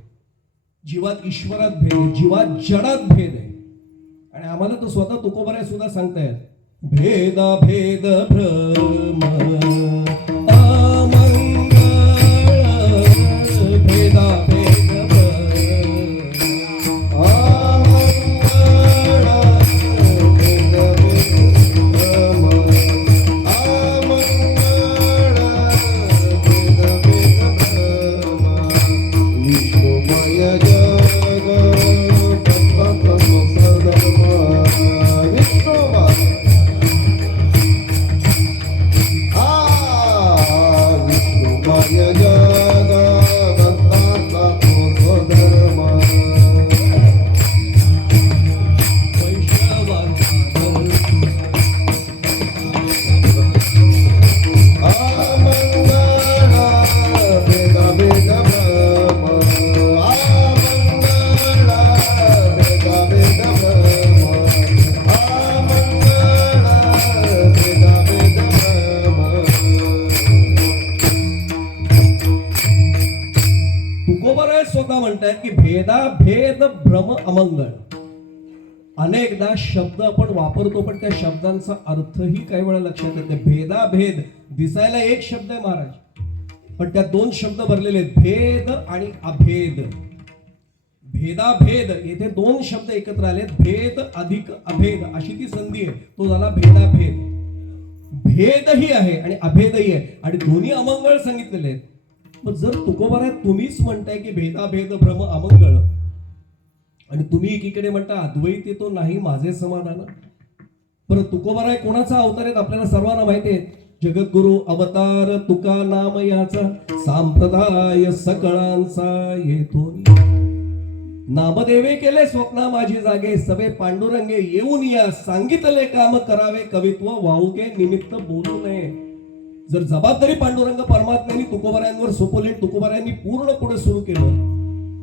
जीवात ईश्वरात भेद आहे, जीवात जडात भेद आहे. आणि आम्हाला तर स्वतः तुकोबाराय सुद्धा सांगतायत भेदा भेद भ्रम अमंगळ भेदा भेद तुकोबाराय स्वतः म्हणतात की भेदा भेद भ्रम अमंगळ. अनेकदा शब्द आपण वापरतो पण त्या शब्दांचा अर्थही काही वेळा लक्षात येत नाही. भेदा भेद दिसायला एक शब्द आहे महाराज, पण त्यात दोन शब्द भरलेले आहेत, भेद आणि अभेद. भेदा भेद येथे दोन शब्द एकत्र आले, भेद अधिक अभेद अशी ती संधी आहे. तो झाला भेदा भेद. भेदही आहे आणि अभेदही आहे आणि दोन्ही अमंगळ सांगितलेले आहेत. मग जर तुकोबाराय तुम्हीच म्हणताय की भेदाभेद भ्रम अमंगळ आणि तुम्ही एकीकडे म्हणता अद्वैत तो नाही माझे समाधान, परत तुकोबाराय कोणाचा अवतार आहेत आपल्याला सर्वांना माहिती आहे. जगद्गुरु अवतार तुका नाम याचा सांप्रदाय सकळांचा येतो. नामदेवे केले स्वप्ना माझी जागे सवे पांडुरंगे येऊन या सांगितले काम करावे कवित्व वाहुके निमित्त बोलू नये. जर जबाबदारी पांडुरंग परमात्म्यांनी तुकोबारायांवर सोपवली, तुकोबारायांनी पूर्ण पुढे सुरू केलं.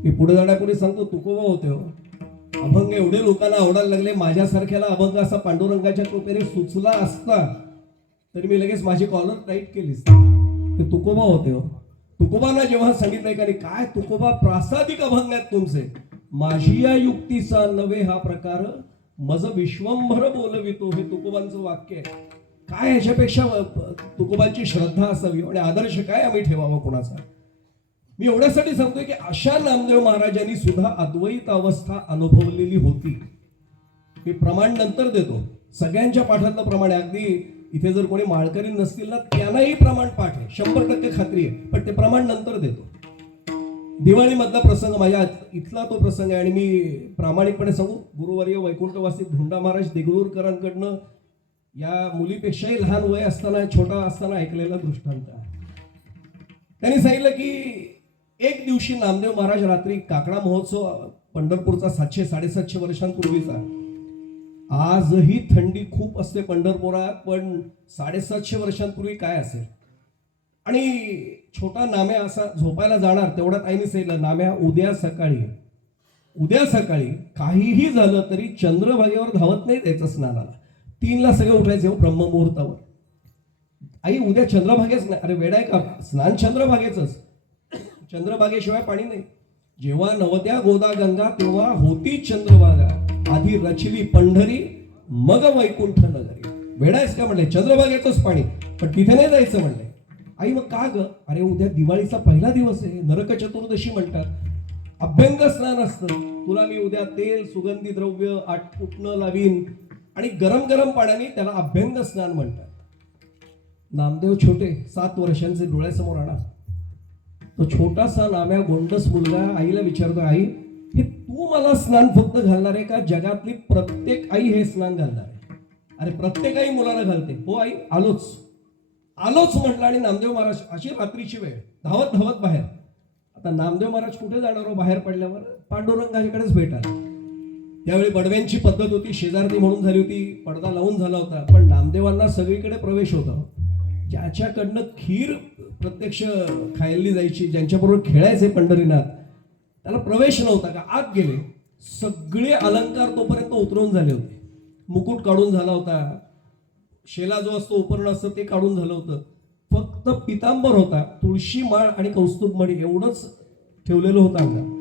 मी पुढे जाण्यापुढे सांगतो तुकोबा होते हो. अभंग एवढे लोकांना आवडायला लागले, माझ्यासारख्याला अभंग असा पांडुरंगाच्या कृपेने सुचला असता तरी मी लगेच माझी कॉलर टाईट केलीस. ते तुकोबा होते हो. तुकोबांना जेव्हा सांगितलंय का काय तुकोबा प्रासादिक अभंग आहेत तुमचे, माझी या युक्तीचा नवे हा प्रकार मज विश्वंभर बोलवितो, हे तुकोबांचं वाक्य आहे. काय ह्याच्यापेक्षा तुकोबांची श्रद्धा असावी आणि आदर्श काय आम्ही ठेवावा कोणाचा. मी एवढ्यासाठी सांगतोय की अशा नामदेव महाराजांनी सुद्धा अद्वैत अवस्था अनुभवलेली होती. मी प्रमाण नंतर देतो, सगळ्यांच्या पाठातलं प्रमाण आहे. अगदी इथे जर कोणी माळकरी नसतील ना त्यांनाही प्रमाण पाठ आहे, 100% खात्री आहे, पण ते प्रमाण नंतर देतो. दिवाळीमधला प्रसंग माझ्या इथला तो प्रसंग आहे आणि मी प्रामाणिकपणे सांगू, गुरुवर्य वैकुंठवासी धोंडा महाराज देगलूरकरांकडनं या मुलीपेक्षाही लहान वय असताना छोटा असताना ऐकलेला दृष्टांत. त्यांनी सांगितलं की एक दिवशी नामदेव महाराज रात्री काकडा महोत्सव पंढरपूरचा 700-750 वर्षांपूर्वीचा, आजही थंडी खूप असते पंढरपुरात, पण 750 वर्षांपूर्वी काय असेल. आणि छोटा नाम्या असा झोपायला जाणार तेवढ्यात आईने सांगितलं, नाम्या उद्या सकाळी काहीही झालं तरी चंद्रभागेवर धावत नाही द्यायचं स्नानाला, 3ला सगळे उठायचे हो ब्रह्ममुहूर्तावर. आई उद्या चंद्रभागेच नाही. अरे वेडाय का, स्नान चंद्रभागेच, चंद्रभागेशिवाय पाणी नाही. जेव्हा नवत्या गोदा गंगा तेव्हा होती चंद्रभागा, आधी रचली पंढरी मग वैकुंठ नगरी. वेडायच का म्हणले, चंद्रभागेचंच पाणी, पण तिथे नाही जायचं म्हणले. आई मग का ग, अरे उद्या दिवाळीचा पहिला दिवस आहे, नरक चतुर्दशी म्हणतात, अभ्यंग स्नान असतं, तुला मी उद्या तेल सुगंधी द्रव्य आटपुटणं लावीन आणि गरम गरम पाण्याने त्याला अभ्यंग स्नान म्हणतात. नामदेव छोटे 7 वर्षांचे डोळ्यासमोर आणा. तो छोटासा नाम्या गोंडस मुलगा आईला विचारतो, आई हे तू मला स्नान फक्त घालणार आहे का जगातली प्रत्येक आई हे स्नान घालणार आहे? अरे प्रत्येक आई मुलाला घालते. हो आई, आलोच म्हटलं. आणि नामदेव महाराज अशी रात्रीची वेळ धावत धावत बाहेर. आता नामदेव महाराज कुठे जाणार हो बाहेर पडल्यावर? पांडुरंगाकडेच भेटायला. त्यावेळी बडव्यांची पद्धत होती, शेजारती म्हणून झाली होती, पडदा लावून झाला होता, पण नामदेवांना सगळीकडे प्रवेश होता. ज्याच्याकडनं खीर प्रत्यक्ष खायली जायची, ज्यांच्याबरोबर खेळायचे पंढरीनाथ, त्याला प्रवेश नव्हता का आत गेले. सगळे अलंकार तोपर्यंत उतरवून झाले होते, मुकुट काढून झाला होता, शेला जो असतो उपरण असतं ते काढून झालं होतं, फक्त पितांबर होता, तुळशी माळ आणि कौस्तुभ मणी एवढंच ठेवलेलं होतं अंगात.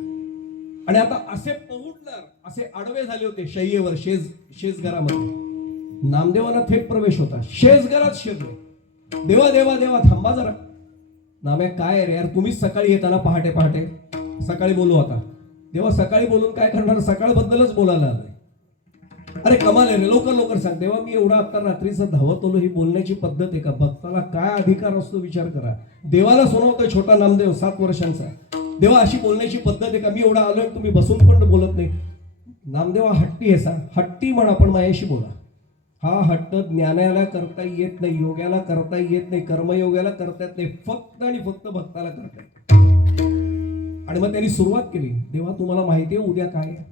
आणि आता असे पहुडणार, असे आडवे झाले होते शय्येवर शेज घरामध्ये. नामदेवाला थेट प्रवेश होता. शेजगरात शिरले. देवा देवा देवा थांबा जरा. नाम्या काय रे यार, तुम्हीच सकाळी येताना पहाटे पहाटे. सकाळी बोलू आता. देवा सकाळी बोलून काय करणार, सकाळबद्दलच बोलायला आलोय. अरे कमाल आहे रे, लवकर लवकर सांग. तेव्हा मी एवढा आता रात्रीचं धावत आलो, ही बोलण्याची पद्धत आहे का? भक्ताला काय अधिकार असतो विचार करा. देवाला सुनावतोय छोटा नामदेव 7 वर्षांचा. देवा अशी बोलण्याची पद्धत आहे का? मी एवढा आलोय, तुम्ही बसून पण बोलत नाही. नामदेवा हट्टी आहे सा, हट्टी म्हणा पण माझ्याशी बोला. हा हट्ट ज्ञानाला करता येत नाही, योग्याला करता येत नाही, कर्मयोग्याला करता येत नाही, फक्त आणि फक्त भक्ताला करता येत. आणि मग त्यांनी सुरुवात केली. देवा तुम्हाला माहिती आहे उद्या काय आहे?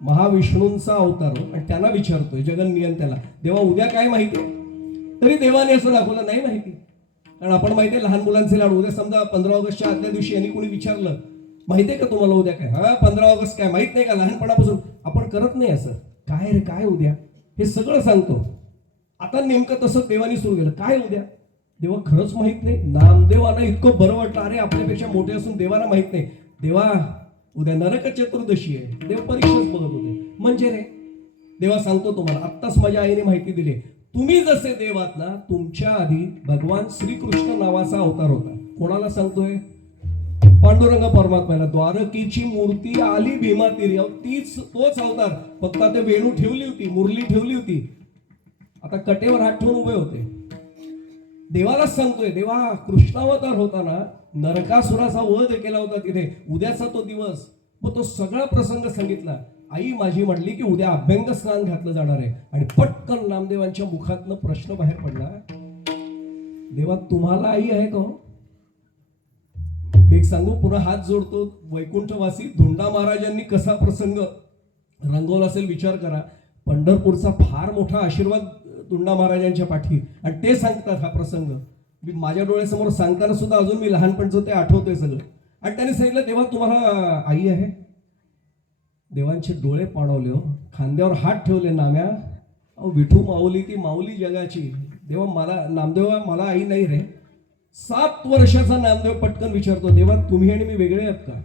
महाविष्णूंचा अवतार. आणि त्यांना विचारतोय जगन्नियंत्याला, देवा उद्या काय माहिती आहे? तरी देवाने असं दाखवलं नाही माहिती. कारण आपण माहिती आहे लहान मुलांचे लाडू. उद्या समजा 15 ऑगस्टच्या आदल्या दिवशी यांनी कोणी विचारलं माहितीये का तुम्हाला उद्या काय? हा 15 ऑगस्ट काय माहित नाही का? लहानपणापासून आपण करत नाही असं. काय रे काय उद्या? हे सगळं सांगतो. आता नेमकं तसं देवानी सुरू केलं. काय उद्या? देवा खरंच माहित नाही. नामदेवांना इतकं बरं वाटलं, अरे आपल्यापेक्षा मोठे असून देवाला माहित नाही. देवा उद्या नरक चतुर्दशी आहे. देव परीक्षाच बघत होते. म्हणजे रे देवा सांगतो तुम्हाला, आत्ताच माझ्या आईने माहिती दिली. तुम्ही जसे देवात ना, तुमच्या आधी भगवान श्रीकृष्ण नावाचा अवतार होता. कोणाला सांगतोय? पांडुरंग परमात्म्याला. द्वारकेची मूर्ती आली भीमा तीरी, तोच अवतार. फक्त ते वेणू ठेवली होती, मुरली ठेवली होती. आता कटेवर हात ठेवून उभे होते. देवालाच सांगतोय. देवा कृष्णावतार होता ना, नरकासुराचा वध केला होता तिथे. उद्याचा तो दिवस. मग तो सगळा प्रसंग सांगितला. आई माझी म्हटली की उद्या अभ्यंग स्नान घातलं जाणार आहे. आणि पटकन नामदेवांच्या मुखातनं प्रश्न बाहेर पडला, देवा तुम्हाला आई आहे का? एक सांगू, पुन्हा हात जोडतो. वैकुंठवासी धुंडा महाराजांनी कसा प्रसंग रंगवला असेल विचार करा. पंढरपूरचा फार मोठा आशीर्वाद धुंडा महाराजांच्या पाठी. आणि ते सांगतात हा प्रसंग. मी माझ्या डोळ्यासमोर सांगताना सुद्धा अजून मी लहानपणचं ते आठवतोय सगळं. आणि त्याने सांगितलं, देवा तुम्हाला आई आहे? देवांचे डोळे पाणवले हो. खांद्यावर हात ठेवले. नाम्या विठू माऊली ती माऊली जगाची. देवा मला नामदेवा मला आई नाही रे. 7 वर्षाचा नामदेव पटकन विचारतो, देवा तुम्ही आणि मी वेगळे आहेत का?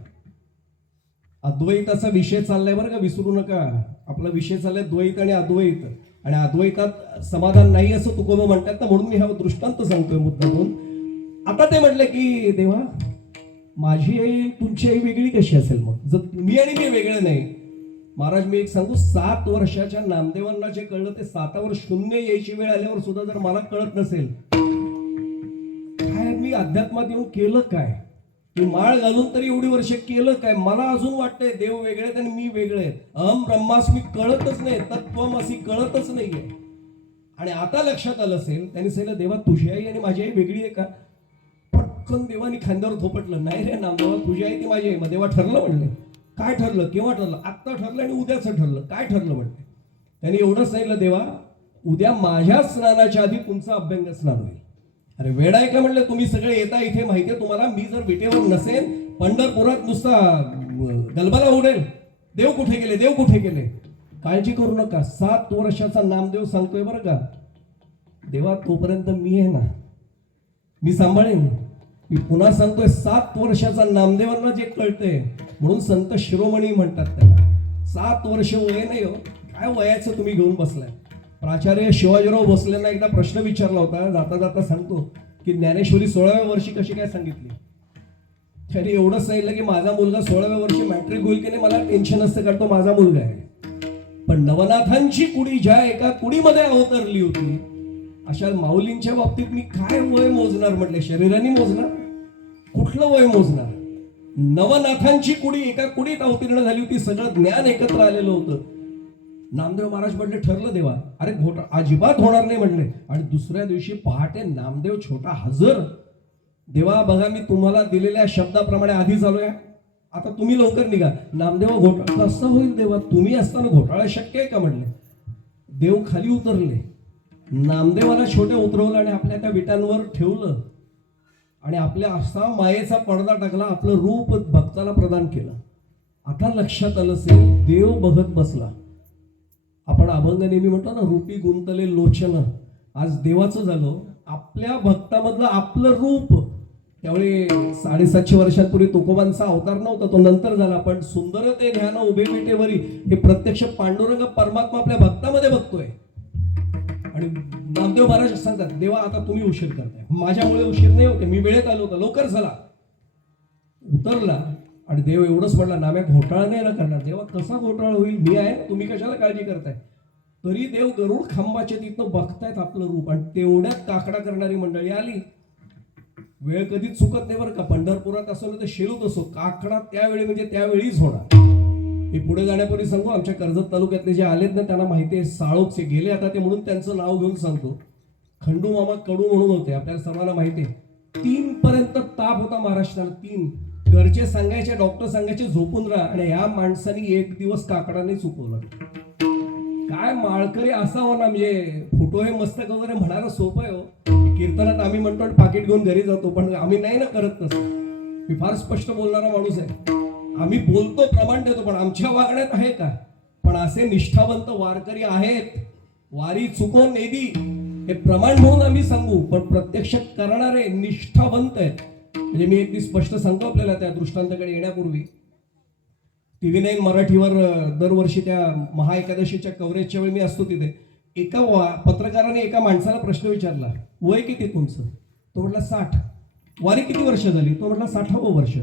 अद्वैताचा विषय चाललाय बरं का, विसरू नका. आपला विषय चाललाय द्वैत आणि अद्वैत. आणि अद्वैतात समाधान नाही असं तुकोबा म्हणतात ना, म्हणून मी हा दृष्टांत सांगतोय मुद्दामून. आता ते म्हटले की देवा माझी आई तुमची आई वेगळी कशी असेल मग, जर तुम्ही आणि मी वेगळे नाही? महाराज मी एक सांगू, 7 वर्षाच्या नामदेवांना जे कळलं ते 7वर शून्य यायची वेळ आल्यावर सुद्धा जर मला कळत नसेल, काय मी अध्यात्मात येऊन केलं काय? मी माळ घालून तरी एवढी वर्ष केलं काय? मला अजून वाटतंय देव वेगळे आहेत आणि मी वेगळे आहेत. अहम ब्रह्मास्मी कळतच नाही, तत्त्वमसी कळतच नाहीये. आणि आता लक्षात आलं असेल, त्यांनी सांगितलं देवा तुझी आई आणि माझी आई वेगळी आहे का? पटकन देवानी खांद्यावर थोपटलं, नाही रे नामदेवा तुझी आई ती माझी आई. मग देवा ठरलं म्हणले. काय ठरलं? केव्हा ठरलं? आत्ता ठरलं आणि उद्याचं ठरलं. काय ठरलं म्हणते? त्यांनी एवढं सांगितलं, देवा उद्या माझ्या स्नानाच्या आधी तुमचा अभ्यंग स्नान होईल. अरे वेळ आहे का म्हणलं, तुम्ही सगळे येता इथे माहितीये तुम्हाला. मी जर विटेवर नसेन, पंढरपुरात नुसता गलबला उडेल, देव कुठे गेले, देव कुठे गेले. काळजी करू नका. 7 वर्षाचा नामदेव सांगतोय बरं का, देवा तोपर्यंत मी आहे ना, मी सांभाळेन. मी पुन्हा सांगतोय 7 वर्षाचा नामदेवांना जे कळतंय, म्हणून संत शिरोमणी म्हणतात त्याला. 7 वर्ष वय नाही हो, काय वयाचं तुम्ही घेऊन बसलाय. प्राचार्य शिवाजीराव भोसलेंना एकदा प्रश्न विचारला होता, जाता जाता सांगतो की ज्ञानेश्वरी 16व्या वर्षी कशी काय सांगितली. त्यांनी एवढंच सांगितलं की माझा मुलगा 16व्या वर्षी मॅट्रिक होईल की नाही मला टेन्शन असतं, कारण तो माझा मुलगा आहे. पण नवनाथांची कुडी ज्या एका कुडीमध्ये अवतरली होती, अशा माऊलींच्या बाबतीत मी काय वय मोजणार म्हटले. शरीराने मोजणार, कुठलं वय मोजणार? नवनाथांची कुडी एका कुडीत अवतीर्ण झाली होती, सगळं ज्ञान एकत्र आलेलं होतं. नामदेव महाराज म्हटले ठरलं देवा, अरे घोटाळा अजिबात होणार नाही म्हटले. आणि दुसऱ्या दिवशी पहाटे नामदेव छोटा हजर. देवा बघा मी तुम्हाला दिलेल्या शब्दाप्रमाणे आधी चालूया, आता तुम्ही लवकर निघा. नामदेवा घोटाळा कसं होईल देवा, तुम्ही असताना घोटाळा शक्य आहे का म्हटले. देव खाली उतरले, नामदेवाला छोटे उतरवलं आणि आपल्या त्या विटांवर ठेवलं आणि आपल्या असा मायेचा पडदा टाकला, आपलं रूप भक्ताला प्रदान केलं. आता लक्षात आलं असेल, देव बघत बसला. आपण अभंग नेहमी म्हणतो ना, रूपी गुंतले लोचन. आज देवाचं झालं, आपल्या भक्तामधलं आपलं रूप त्यावेळी 750 वर्षांपूर्वी तुकोबांचा अवतार नव्हता, तो नंतर झाला. पण सुंदर ते ध्यान उभे पेटेवरी हे प्रत्यक्ष पांडुरंग परमात्मा आपल्या भक्तामध्ये बघतोय. आणि नामदेव महाराज सांगतात, देवा आता तुम्ही उशीर करताय, माझ्यामुळे उशीर नाही होते, मी वेळेत आलो होतो, लवकर चला. उतरला आणि देव एवढंच म्हणला, नाम्या घोटाळा नाही ना करणार. देवा कसा घोटाळा होईल, मी आहे ना, तुम्ही कशाला काळजी करताय. तरी देव गरुड खांबाच्या तिथनं बघतायत आपलं रूप. आणि तेवढ्यात काकडा करणारी मंडळी आली. वेळ कधीच चुकत नाही बरं का. पंढरपुरात असो ना तर शेलूत असो, काकडा त्यावेळी म्हणजे त्यावेळीच होणार. मी पुढे जाण्यापूर्वी सांगू, आमच्या कर्जत तालुक्यातले जे आलेत ना त्यांना माहिती आहे, साळोपचे गेले आता ते, म्हणून त्यांचं नाव घेऊन सांगतो. खंडू मामा कडू म्हणून होते, आपल्याला सर्वांना माहिती आहे. 3 पर्यंत ताप होता महाराष्ट्राला, 3. घरचे सांगायचे, डॉक्टर सांगायचे झोपून राहा, आणि या माणसाने एक दिवस काकडाने चुकवलं. काय माळकरी असावं ना, म्हणजे फोटो हे मस्तक वगैरे म्हणायला सोपं आहे हो. कीर्तनात आम्ही म्हणतो आणि पाकिट घेऊन घरी जातो, पण आम्ही नाही ना करत तसं. मी फार स्पष्ट बोलणारा माणूस आहे. आम्ही बोलतो, प्रमाण देतो, पण आमच्या वागण्यात आहे का. पण असे निष्ठावंत वारकरी आहेत, वारी चुकवून नेदी हे प्रमाण म्हणून आम्ही सांगू, पण प्रत्यक्ष करणारे निष्ठावंत आहेत. म्हणजे मी एक स्पष्ट सांगतो आपल्याला, त्या दृष्टांताकडे येण्यापूर्वी TV9 मराठीवर दरवर्षी त्या महाएकादशीच्या कव्हरेजच्या वेळी मी असतो तिथे. एका पत्रकाराने एका माणसाला प्रश्न विचारला, वय किती तुमचं. तो म्हटला 60. वारी किती वर्ष झाली. तो म्हटला 60वं वर्ष.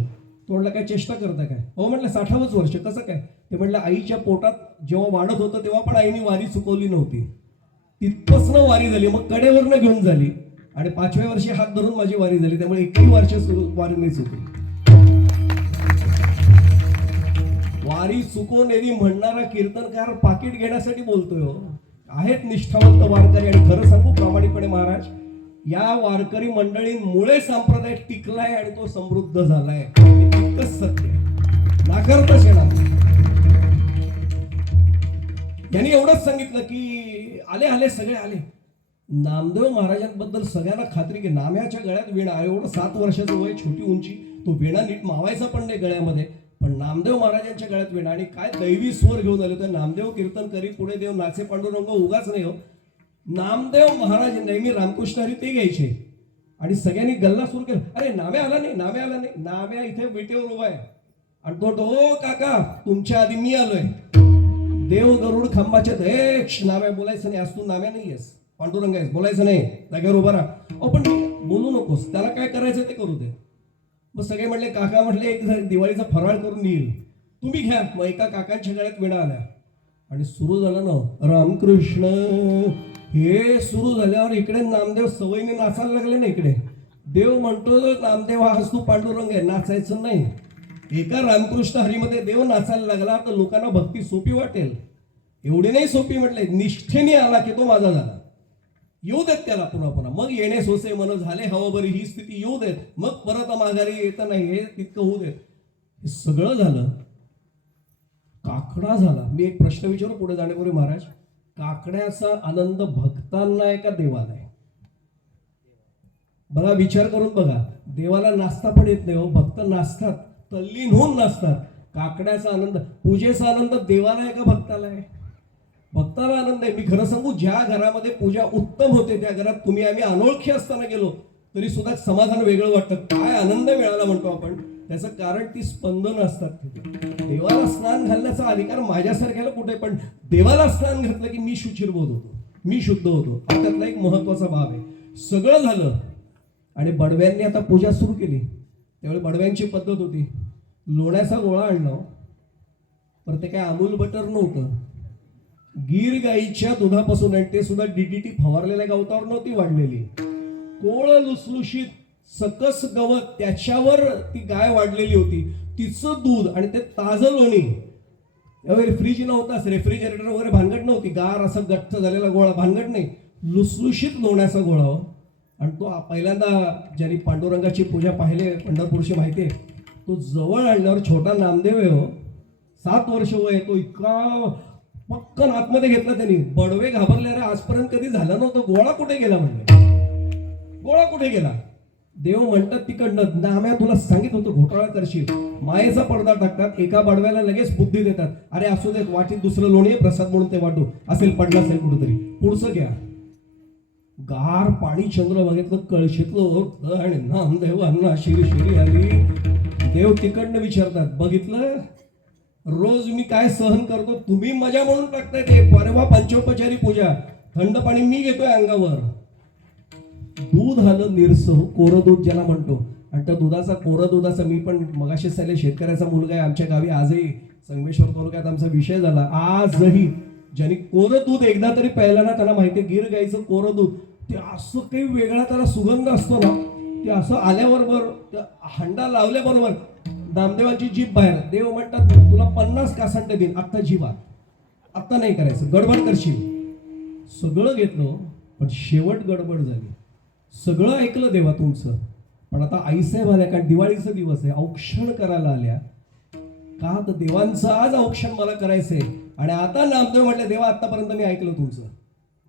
तो म्हटला काय चेष्टा करता काय. हो म्हटलं 60वंच वर्ष. कसं काय. ते म्हटलं आईच्या पोटात जेव्हा वाढत होतं तेव्हा पण आईने वारी चुकवली नव्हती, तिथपासून वारी झाली, मग कडेवरनं घेऊन झाली, आणि 5व्या वर्षी हात धरून माझी वारी झाली. त्यामुळे एकही वर्ष वारी नाही चुकली. वारी चुकवून येणे म्हणणारा कीर्तनकार पाकिट घेण्यासाठी बोलतोय हो. आहेत निष्ठावंत वारकरी. आणि खरं सांगू प्रामाणिकपणे महाराज, या वारकरी मंडळींमुळे संप्रदाय टिकलाय आणि तो समृद्ध झालाय. इतकंच सत्य नाकारताच येणार. यांनी एवढंच सांगितलं की आले सगळे आले. नामदेव महाराजांबद्दल सगळ्यांना खात्री की नाम्याच्या गळ्यात विणा, एवढं 7 वर्षाचं वय, छोटी उंची, तो विणा नीट मावायचा पण नाही गळ्यामध्ये, पण नामदेव महाराजांच्या गळ्यात विणा. आणि काय दैवी स्वर घेऊन आले. तर नामदेव कीर्तन करी पुढे देव नाचे पांडुरंग उगाच नाही हो. नामदेव महाराज नेहमी रामकृष्ण हरी ते घ्यायचे. आणि सगळ्यांनी गल्ला सुरू केला, अरे नाम्या आला नाही, नाम्या आला नाही. नाम्या इथे विटेवर उभा आहे आणि तो ओ काका तुमच्या आधी मी आलोय. देव गरुड खांबाच्या नाम्या बोलायचं नाही, आज तू नाम्या नाही आहेस, पांडुरंग आहेस, बोलायचं नाही, जागेवर उभा राहा. पण बोलू नकोस, त्याला काय करायचं ते करू दे. मग सगळे म्हणले, काका म्हटले एक दिवाळीचा फराळ करून येईल, तुम्ही घ्या. मग एका काकांच्या गळ्यात विणा आल्या आणि सुरू झालं ना रामकृष्ण. हे सुरू झाल्यावर इकडे नामदेव सवयीने नाचायला लागले ना. इकडे देव म्हणतो नामदेव हा तू पांडुरंग आहे, नाचायचं नाही. एका रामकृष्ण हरीमध्ये देव नाचायला लागला तर लोकांना भक्ती सोपी वाटेल. एवढी नाही सोपी म्हटले, निष्ठेने आला की तो माझा झाला. येऊ देत त्याला पुन्हा पुन्हा. मग येणे सोसे मन झाले हवं बरी, ही स्थिती येऊ देत. मग परत माघारी येतं नाही, हे तितकं होऊ देत. हे सगळं झालं, काकडा झाला. मी एक प्रश्न विचारू पुढे जाण्यापूर्वी महाराज, काकड्याचा आनंद भक्तांना आहे का देवाला आहे. बघा विचार करून बघा. देवाला नाचता पण येत नाही हो, भक्त नाचतात, तल्लीन होऊन नाचतात. काकड्याचा आनंद, पूजेचा आनंद देवाला आहे का भक्ताला आहे. भक्ताला आनंद आहे. मी खरं सांगू, ज्या घरामध्ये पूजा उत्तम होते त्या घरात तुम्ही आम्ही अनोळखी असताना गेलो तरी सुद्धा समाधान वेगळं वाटतं. काय आनंद मिळाला म्हणतो आपण. त्याचं कारण ती स्पंदन असतात तिथे. देवाला स्नान घालण्याचा अधिकार माझ्यासारख्याला कुठे, पण देवाला स्नान घातलं की मी शुचिरबोध होतो, मी शुद्ध होतो. हा त्यातला एक महत्वाचा भाग आहे. सगळं झालं आणि बडव्यांनी आता पूजा सुरू केली. त्यावेळी बडव्यांची पद्धत होती, लोण्याचा गोळा आणला, पण ते काय अमूल बटर नव्हतं, गीर गाईच्या दुधापासून, आणि ते सुद्धा DDT फवारलेल्या गवतावर नव्हती वाढलेली. कोळ लुसलुशीत सकस गवत, त्याच्यावर ती गाय वाढलेली होती, तिचं दूध आणि ते ताजं लोणी. त्यावेळी फ्रीज नव्हताच, रेफ्रिजरेटर वगैरे भानगड नव्हती, गार असं गच्च झालेला गोळा, भानगड नाही, लुसलुशीत लोण्याचा गोळा. आणि तो पहिल्यांदा ज्यांनी पांडुरंगाची पूजा पाहिले पंढरपूरची माहिती आहे, तो जवळ आणल्यावर छोटा नामदेव आहे हो, 7 वर्ष वय, तो इतका पक्कन आतमध्ये घेतला त्यांनी. बडवे घाबरले, अरे आजपर्यंत कधी झालं नव्हतं, गोळा कुठे गेला म्हणजे, गोळा कुठे गेला. देव म्हणतात तिकडनं, नाम्या तुला सांगितलं होतं घोटाळा करशील. मायेचा पडदा टाकतात, एका बडव्याला लगेच बुद्धी देतात, अरे असू देत, वाटीत दुसरं लोणी आहे, प्रसाद म्हणून ते वाटू, असेल पडलं असेल कुठेतरी, पुढचं घ्या. गार पाणी चंद्र बघितलं, कळशीतलं होतं आणि नामदेव अण्णा शिरी शिरी आली. देव तिकडनं विचारतात, बघितलं रोज मी काय सहन करतो, तुम्ही मजा म्हणून टाकताय. ते परवा पंचोपचारी पूजा, थंड पाणी मी घेतोय अंगावर. दूध आलं निरसं, कोरं दूध ज्याला म्हणतो, आणि त्या दुधाचा कोरं दुधाचा, मी पण मगाशी साले शेतकऱ्याचा मुलगा आहे आमच्या गावी. आजही संगमेश्वर तालुक्यात आमचा विषय झाला. आजही ज्यांनी कोरं दूध एकदा तरी प्यायला ना, त्यांना माहिती आहे गिर गाईचं कोरं दूध ते असं काही वेगळा त्याला सुगंध असतो ना, ते असं आल्याबरोबर त्या हंडा लावल्याबरोबर नामदेवाची जीभ बाहेर. देव म्हणतात तुला 50 कासांडे देईन, आत्ता जीवा, आत्ता नाही करायचं, गडबड करशील. सगळं घेतलं पण शेवट गडबड झाली. सगळं ऐकलं देवा तुमचं, पण आता आईसाहेब आल्या, कारण दिवाळीचा दिवस आहे, औक्षण करायला आल्या. का तर देवांचं आज औक्षण मला करायचंय. आणि आता नामदेव म्हटले, देवा आतापर्यंत मी ऐकलं तुमचं,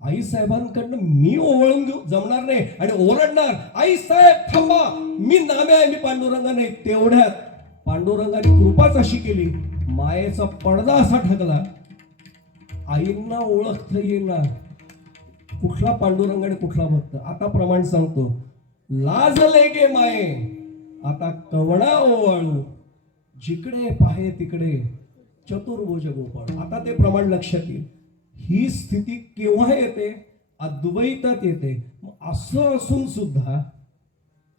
आई साहेबांकडनं मी ओवळून घेऊ जमणार नाही आणि ओरडणार, आई साहेब थांबा, मी नामे आहे, मी पांडुरंगा नाही. तेवढ्यात पांडुरंगाने कृपाच अशी केली, मायेचा पडदा असा ठकला, आईंना ओळखता येईना कुठला पांडुरंग आणि कुठला भक्त. आता प्रमाण सांगतो, लाजले गे माये आता कवणा ओवाळू, जिकडे पाहे तिकडे चतुर्भुज गोपाळ. आता ते प्रमाण लक्षात येईल. ही स्थिती केव्हा येते? अद्वैतात येते. असं असून सुद्धा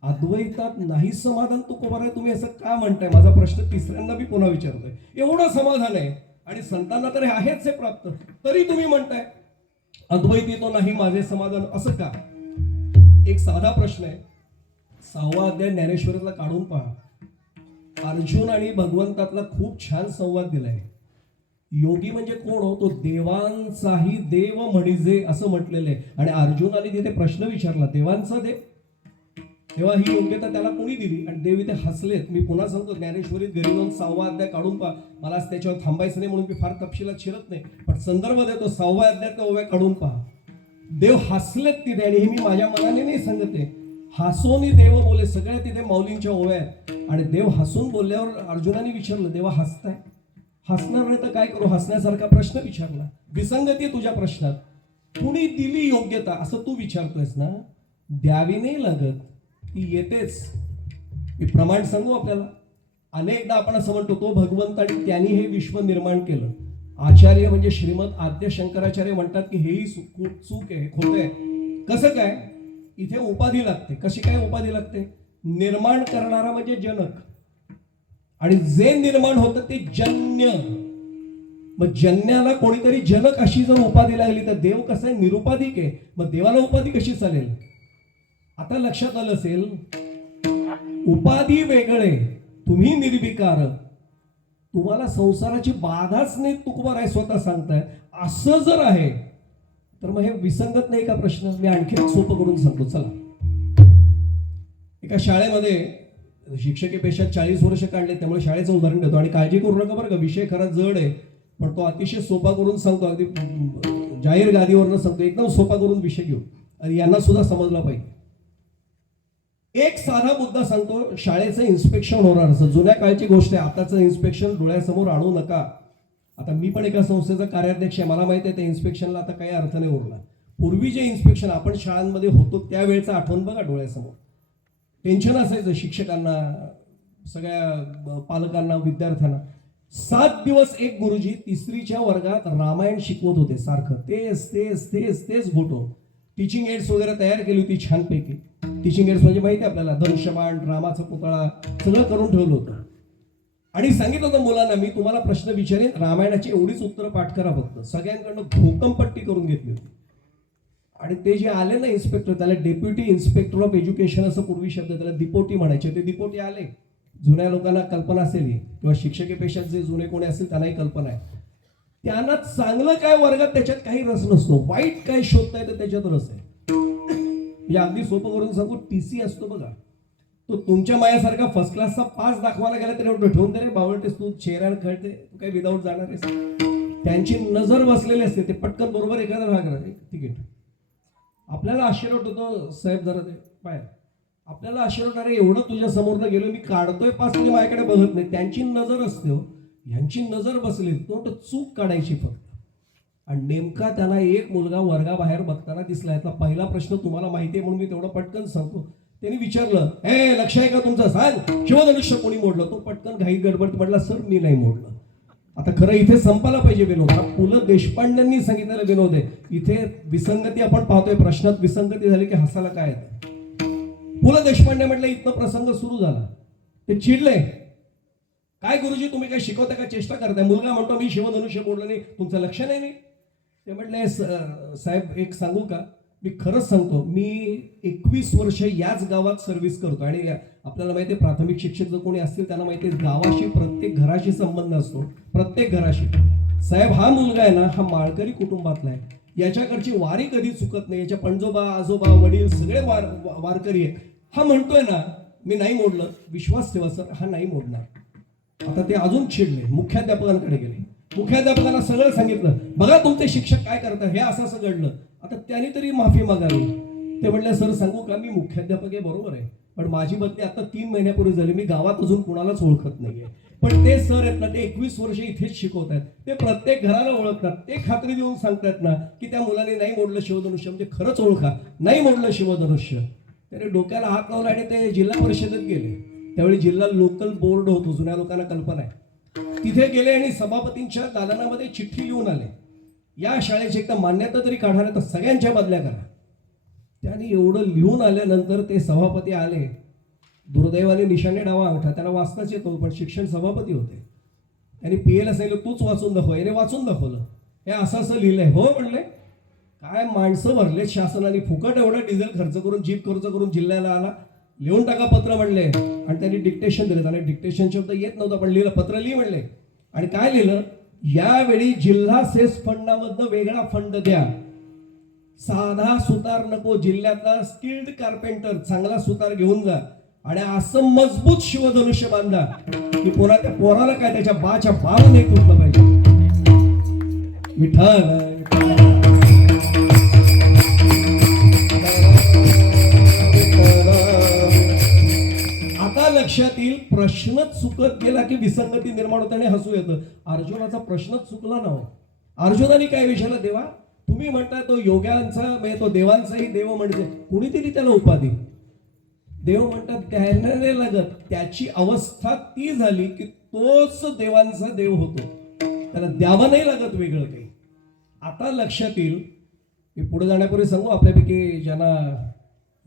अद्वैतात नाही समाधान तुकोबार आहे. तुम्ही असं का म्हणताय? माझा प्रश्न तिसऱ्यांदा मी पुन्हा विचारतोय. एवढं समाधान आहे आणि संतांना तर आहेच आहे प्राप्त, तरी तुम्ही म्हणताय अद्वैत येतो नाही माझे समाधान, असं का? एक साधा प्रश्न आहे. 6वा अध्याय ज्ञानेश्वरीतला काढून पहा. अर्जुन आणि भगवंतातला खूप छान संवाद दिलाय. योगी म्हणजे कोण हो? तो देवांचाही देव म्हणजे असं म्हटलेलं आहे. आणि अर्जुनाने तिथे प्रश्न विचारला, देवांचा देव, तेव्हा ही योग्यता त्याला कोणी दिली? आणि देव इथे हसलेत. मी पुन्हा सांगतो, ज्ञानेश्वरीत घरी जाऊन 6वा अध्याय काढून पहा. मला आज त्याच्यावर थांबायचं नाही म्हणून मी फार तपशिलात शिरत नाही, पण संदर्भ देतो. 6व्या अध्यायात ओव्या काढून पहा. देव हसलेत तिथे, आणि हे मी माझ्या मनाने नाही सांगते, हसोनी देव बोले. सगळ्या तिथे माऊलींच्या ओव्या आहेत. आणि देव हसून बोलल्यावर अर्जुनाने विचारलं, देवा हसताय? हसणार नाही तर काय करू? हसण्यासारखा प्रश्न विचारला. विसंगती तुझ्या प्रश्नात. कुणी दिली योग्यता असं तू विचारतोयस ना? द्यावी नाही लागत, ती येतेच. मी प्रमाण सांगू आपल्याला. अनेकदा आपण असं म्हणतो तो भगवंत आणि त्यांनी हे विश्व निर्माण केलं. आचार्य म्हणजे श्रीमद आद्य शंकराचार्य म्हणतात की हेही चूक आहे, खोटं आहे. कसं काय? इथे उपाधी लागते. कशी काय उपाधी लागते? निर्माण करणारा म्हणजे जनक, आणि जे निर्माण होतं ते जन्य. मग जन्याला कोणीतरी जनक अशी जर उपाधी लागली तर देव कसं आहे? निरुपाधिक आहे. मग देवाला उपाधी कशी चालेल? आता लक्षात आलं असेल, उपाधी वेगळे, तुम्ही निर्विकार, तुम्हाला संसाराची बाधाच नाही तुकोबार आहे स्वतः सांगताय. असं जर आहे तर मग हे विसंगत नाही का प्रश्न? मी आणखी सोपं करून सांगतो. चला, एका शाळेमध्ये शिक्षकेपेक्षा 40 वर्ष काढले, त्यामुळे शाळेचं उदाहरण देतो. आणि काळजी करू नका बरं का, विषय खरा जड आहे, पण तो अतिशय सोपा करून सांगतो. अगदी जाहीर गादीवरनं सांगतो, एकदम सोपा करून विषय घेऊ आणि यांना सुद्धा समजला पाहिजे. एक साधा मुद्दा सांगतो. शाळेचं इन्स्पेक्शन होणार असं, जुन्या काळची गोष्ट आहे. आताचं इन्स्पेक्शन डोळ्यासमोर आणू नका. आता मी पण एका संस्थेचा कार्याध्यक्ष आहे, मला माहिती आहे त्या इन्स्पेक्शनला आता काही अर्थ नाही उरला. पूर्वी जे इन्स्पेक्शन आपण शाळांमध्ये होतो त्यावेळेचं आठवण बघा डोळ्यासमोर. टेन्शन असायचं शिक्षकांना, सगळ्या पालकांना, विद्यार्थ्यांना. 7 दिवस एक गुरुजी 3रीच्या वर्गात रामायण शिकवत होते. सारखं तेच तेच तेच तेच घोटो. टीचिंग एड्स वगैरे तयार केली होती छानपैकी. टीचिंग एड्स म्हणजे माहिती आहे आपल्याला, धनुष्यबाण, रामाचा पुतळा, सगळं करून ठेवलं होतं. आणि सांगितलं होतं मुलांना, मी तुम्हाला प्रश्न विचारेन, रामायणाची एवढीच उत्तरं पाठ करा फक्त. सगळ्यांकडनं भोकंपट्टी करून घेतली होती. आणि ते जे आले ना इन्स्पेक्टर, त्याला डेप्युटी इन्स्पेक्टर ऑफ एज्युकेशन असं पूर्वी शब्द, त्याला दिपोटी म्हणायचे. ते दिपोटी आले. जुन्या लोकांना कल्पना असेल ही, किंवा शिक्षकेपेक्षा जे जुने कोणी असेल त्यांनाही कल्पना आहे. त्यांना चांगलं काय वर्गात त्याच्यात काही रस नसतो, वाईट काय शोधताय तर त्याच्यात रस आहे. म्हणजे अगदी सोपं करून सांगू, टीसी असतो बघा, तो तुमच्या मायासारखा फर्स्ट क्लासचा पास दाखवायला गेला तरी ठेवून दे रे बावळटेस, तू चेहऱ्यावर खेळते, तू काही विदाऊट जाणार आहेस. त्यांची नजर बसलेली असते, ते पटकन बरोबर एखादा भाग राहते तिकीट. आपल्याला आश्चर्य होतो, साहेब जरा ते बाहेर, आपल्याला आश्चर्य होणार आहे, एवढं तुझ्या समोर गेलो, मी काढतोय पास, तुम्ही माझ्याकडे बघत नाही. त्यांची नजर असते हो, यांची नजर बसली, तो चूक काढायची फक्त. आणि नेमका त्यांना एक मुलगा वर्गाबाहेर बघताना दिसला. यातला पहिला प्रश्न तुम्हाला माहिती आहे म्हणून मी तेवढं पटकन सांगतो. त्यांनी विचारलं, हे लक्ष आहे का तुमचं, सांग शिवधनुष्य कोणी मोडलं. तो पटकन घाई गडबड म्हटला, सर मी नाही मोडलं. आता खरं इथे संपायला पाहिजे विनोद. हा पु ल देशपांड्यांनी सांगितलेला विनोद आहे. इथे विसंगती आपण पाहतोय, प्रश्नात विसंगती झाली की हसायला काय येतं. पु ल देशपांडे म्हटलं, इथनं प्रसंग सुरू झाला. ते चिडले, काय गुरुजी तुम्ही काय शिकवता का चेष्टा करताय. मुलगा म्हणतो मी शिवधनुष्य मोडलं नाही, तुमचं लक्ष नाही. ते म्हटले, साहेब एक सांगू का, मी खरंच सांगतो, मी 21 वर्ष याच गावात सर्व्हिस करतो. आणि आपल्याला माहिती आहे प्राथमिक शिक्षक जर कोणी असतील त्यांना माहिती आहे गावाशी प्रत्येक घराशी संबंध असतो, प्रत्येक घराशी. साहेब हा मुलगा आहे ना, हा माळकरी कुटुंबातला आहे. याच्याकडची वारी कधी चुकत नाही. याच्या पणजोबा आजोबा वडील सगळे वारकरी आहेत. हा म्हणतोय ना मी नाही मोडलं, विश्वास ठेवा सर, हा नाही मोडणार. आता ते अजून चिडले, मुख्याध्यापकांकडे गेले. मुख्याध्यापकांना सगळं सांगितलं, बघा तुमचे शिक्षक काय करतात, हे असं असं घडलं. आता त्यांनी तरी माफी मागावी. ते म्हटले, सर सांगू का, मी मुख्याध्यापक आहे बरोबर आहे, पण माझी बदली आता 3 महिन्यापूर्वी झाली. मी गावात अजून कुणालाच ओळखत नाहीये. पण ते सर आहेत ना, ते 21 वर्ष इथेच शिकवत आहेत. ते प्रत्येक घराला ओळखतात. ते खात्री देऊन सांगतात ना की त्या मुलाने नाही मोडलं शिवधनुष्य, म्हणजे खरंच ओळखा, नाही मोडलं शिवधनुष्य. त्याने डोक्याला हात लावला आणि ते जिल्हा परिषदेत गेले. त्यावेळी जिल्हा लोकल बोर्ड होतो, जुन्या लोकांना कल्पना आहे. तिथे गेले आणि सभापतींच्या दालनामध्ये चिठ्ठी लिहून आले, या शाळेची एकदा मान्यता तरी काढा नाही तर सगळ्यांच्या बदल्या करा. त्यांनी एवढं लिहून आल्यानंतर ते सभापती आले. दुर्दैवाने निशाणे डावा अंगठा, त्याला वाचताच येतो पण शिक्षण सभापती होते. त्यांनी पीएला सांगितलं, तूच वाचून दाखव. याने वाचून दाखवलं, हे असं असं लिहिलंय. हो म्हणले, काय माणसं भरलेत शासनाने, फुकट एवढा डिझेल खर्च करून जीप खर्च करून जिल्ह्याला आला, लिहून टाका पत्र म्हणले. आणि त्यांनी डिक्टेशन दिलं. त्याने डिक्टेशन शब्द येत नव्हता पण लिहिलं, पत्र लिहि म्हणले. आणि काय लिहिलं, यावेळी जिल्हा सेस फंडामधनं वेगळा फंड द्या, साधा सुतार नको, जिल्ह्यातला स्किल्ड कार्पेंटर चांगला सुतार घेऊन जा आणि असं मजबूत शिवधनुष्य बांधा की पुन्हा त्या पोराला काय त्याच्या बाच्या बाळ नाही तुटलं पाहिजे. विठ्ठल आता लक्षात येईल, प्रश्नच चुकत गेला की विसंगती निर्माण होते आणि हसू येतं. अर्जुनाचा प्रश्नच चुकला ना हो. अर्जुनाने काय विचारलं, देवा तुम्ही म्हणता तो योग्यांचा म्हणजे तो देवांचाही देव म्हणजे, कुणीतरी त्याला उपाधी. देव म्हणतात त्याला नाही लागत, त्याची अवस्था ती झाली की तोच देवांचा देव होतो, त्याला द्यावं नाही लागत वेगळं काही. आता लक्षात येईल की पुढे जाण्यापूर्वी सांगू, आपल्यापैकी ज्यांना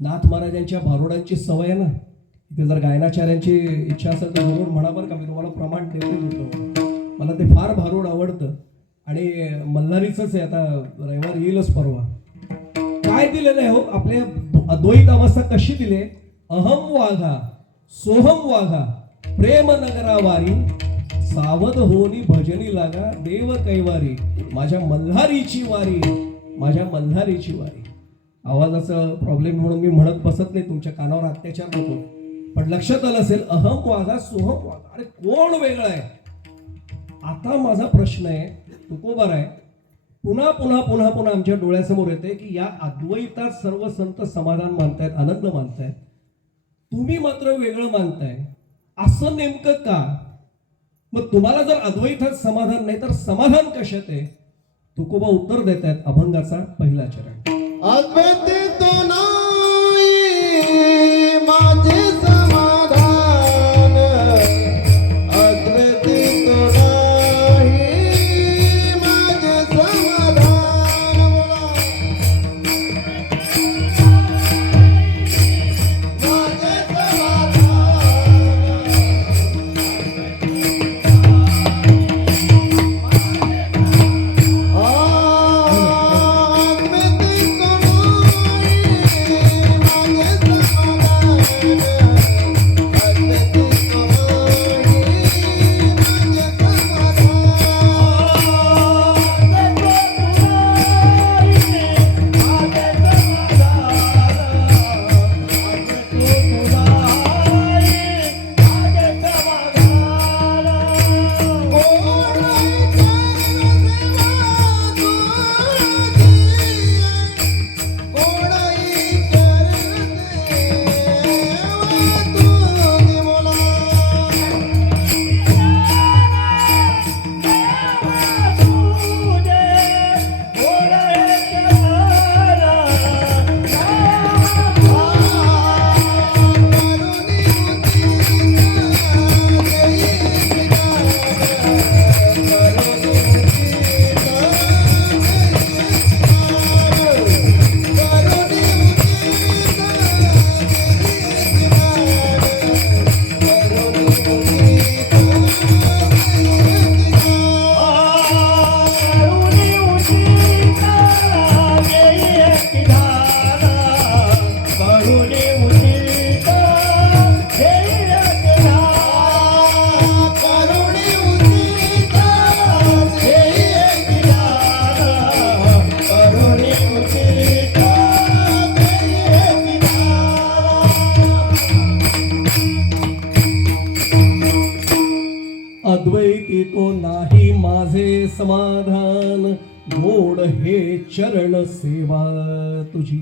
नाथ महाराजांच्या भारुडांची सवय आहे ना, इथे जर गायनाचार्यांची इच्छा असेल तर जरूर म्हणा बरं का, मी तुम्हाला प्रमाण देतो. मला ते फार भारूड आवडतं आणि मल्हारीचंच आहे. आता रविवार येईलच परवा. काय दिलेलं आहे हो, आपल्या अद्वैत अवस्था कशी दिले, अहम वाघा सोहम वाघा प्रेम नगरा वारी, सावध होनी भजनी लागा देव कैवारी, माझ्या मल्हारीची वारी, माझ्या मल्हारीची वारी. आवाजाचा प्रॉब्लेम म्हणून मी म्हणत बसत नाही, तुमच्या कानावर अत्याचार होतो. पण लक्षात आलं असेल, अहम वाघा सोहम वाघा, अरे कोण वेगळं आहे. आता माझा प्रश्न आहे, तुकोबार आहे, पुन्हा पुन्हा पुन्हा पुन्हा आमच्या डोळ्यासमोर येते की या अद्वैतात सर्व संत समाधान मानतायत, आनंद मानतायत, तुम्ही मात्र वेगळं मानताय. असं नेमकं का. मग तुम्हाला जर अद्वैतात समाधान नाही तर समाधान कशात आहे. तुकोबा उत्तर देत आहेत, अभंगाचा पहिला चरण. अद्वैत तो नाही माझे समाधान, अद्वैत तो नाही माझे समाधान, माझे समाधान. अद्वैत तो नाही अद्वैती तो नाही माझे समाधान, गोड हे चरण सेवा तुझी.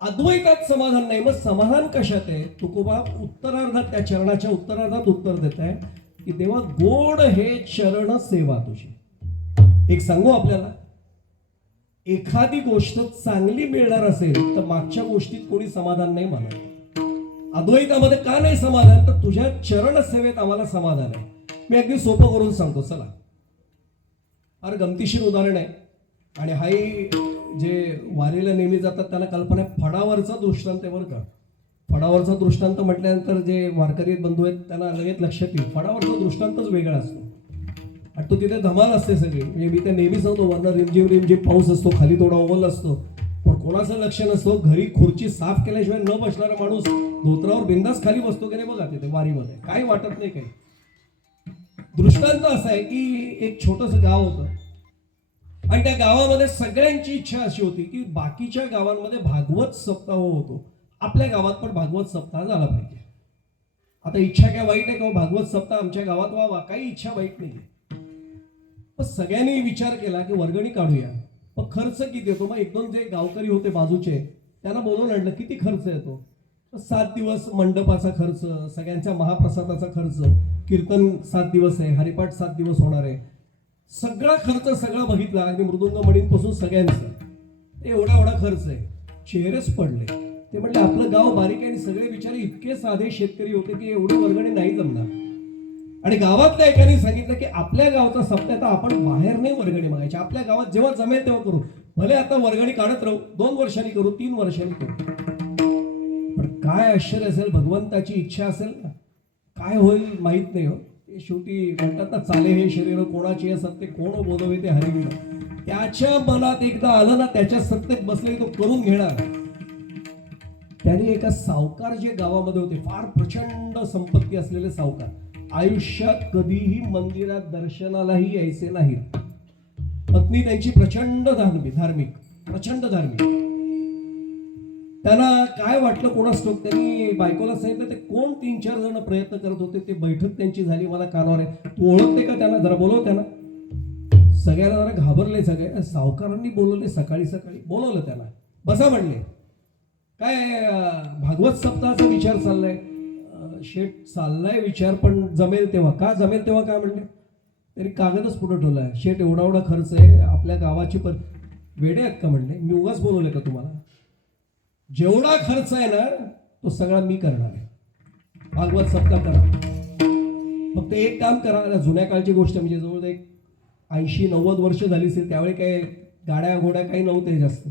अद्वैतात समाधान नाही, मग समाधान कशात आहे? तुकोबा उत्तरार्धात, त्या चरणाच्या उत्तरार्धात उत्तर देत आहे की देवा गोड हे चरण सेवा तुझी. एक सांगू आपल्याला, एखादी गोष्ट चांगली मिळणार असेल तर मागच्या गोष्टीत कोणी समाधान नाही मानत. अद्वैतामध्ये का नाही समाधान? तर तुझ्या चरण सेवेत आम्हाला समाधान आहे. मी अगदी सोपं करून सांगतो, चला. फार गमतीशीर उदाहरण आहे आणि हाही जे वारीला नेहमी जातात त्यांना कल्पना आहे. फडावरचा दृष्टांत आहे बरं का. फडावरचा दृष्टांत म्हटल्यानंतर जे वारकरी बंधू आहेत त्यांना लगेच लक्षात येईल, फडावरचा दृष्टांतच वेगळा असतो आणि तो तिथे धमाल असते सगळी. म्हणजे मी ते नेहमी सांगतो, वरनं रिमझिम रिमझिम पाऊस असतो, खाली थोडा ओल असतो, पण कोणाचं लक्ष नसतो. घरी खुर्ची साफ केल्याशिवाय न बसणारा माणूस धोत्रावर बिंदास खाली बसतो की नाही बघा तिथे वारीमध्ये, काही वाटत नाही काही. दृष्टांत असा आहे की एक छोटंसं गाव होतं आणि त्या गावामध्ये सगळ्यांची इच्छा अशी होती की बाकीच्या गावांमध्ये भागवत सप्ताह होतो, आपल्या गावात पण भागवत सप्ताह झाला पाहिजे. आता इच्छा काय वाईट आहे का? भागवत सप्ताह आमच्या गावात व्हावा, काही इच्छा वाईट नाही. पण सगळ्यांनी विचार केला की वर्गणी काढूया, पण खर्च किती येतो? मग एक दोन जे गावकरी होते बाजूचे त्यांना बोलवून आणलं, किती खर्च येतो? 7 दिवस मंडपाचा खर्च, सगळ्यांच्या महाप्रसादाचा खर्च, कीर्तन 7 दिवस आहे, हरिपाठ 7 दिवस होणार आहे, सगळा खर्च सगळा बघितला आणि मृदुंग मणींपासून सगळ्यांचं एवढा एवढा खर्च आहे. चेहरेच पडले. ते म्हटले आपलं गाव बारीक आहे आणि सगळे बिचारे इतके साधे शेतकरी होते की एवढी वर्गणी नाही जमणार. आणि गावातल्या एकाने सांगितलं की आपल्या गावचा सप्ताह तर आपण बाहेर नाही वर्गणी मागायची, आपल्या गावात जेव्हा जमेल तेव्हा करू. भले आता वर्गणी काढत राहू, 2 वर्षांनी करू, 3 वर्षांनी करू, पण काय आश्चर्य असेल, भगवंताची इच्छा असेल ना, काय होईल माहित नाही हो. ते शेवटी म्हणतात ना, चाले हे शरीर कोणाचे हे सत्य, कोण बोलवे ते हरिविण. त्याच्या मनात एकदा आलं ना, त्याच्या सत्तेत बसले तो करून घेणार. त्याने एका सावकार जे गावामध्ये होते, फार प्रचंड संपत्ती असलेले सावकार, आयुष्यात कधीही मंदिरात दर्शनालाही यायचे नाहीत. पत्नी त्यांची प्रचंड धार्मिक, प्रचंड धार्मिक. त्यांना काय वाटलं कोणास ठाऊक, त्यांनी बायकोला सांगितलं, ते कोण 3-4 जण प्रयत्न करत होते, ते बैठक त्यांची झाली, मला कानावर आहे, तू ओळखते का त्यांना, जरा बोलव त्यांना. सगळ्यांना जरा घाबरले सगळे. सावकारांनी बोलवले, सकाळी सकाळी बोलवलं त्यांना, बसा म्हणले. काय भागवत सप्ताहाचा विचार चाललाय? शेठ चाललाय विचार, पण जमेल तेव्हा. का जमेल तेव्हा काय म्हणले? तरी कागदच पुढे ठेवलाय. शेठ एवढा एवढा खर्च आहे, आपल्या गावाची पण वेडे आहेत का म्हणले? मी उगाच बोलवले का तुम्हाला? जेवढा खर्च आहे ना तो सगळा मी करणार आहे, भागवत सप्ताह करा. फक्त एक काम करा, जुन्या काळची गोष्ट म्हणजे जवळ एक 80-90 वर्ष झाली असेल, त्यावेळी काही गाड्या घोड्या काही नव्हते जास्त.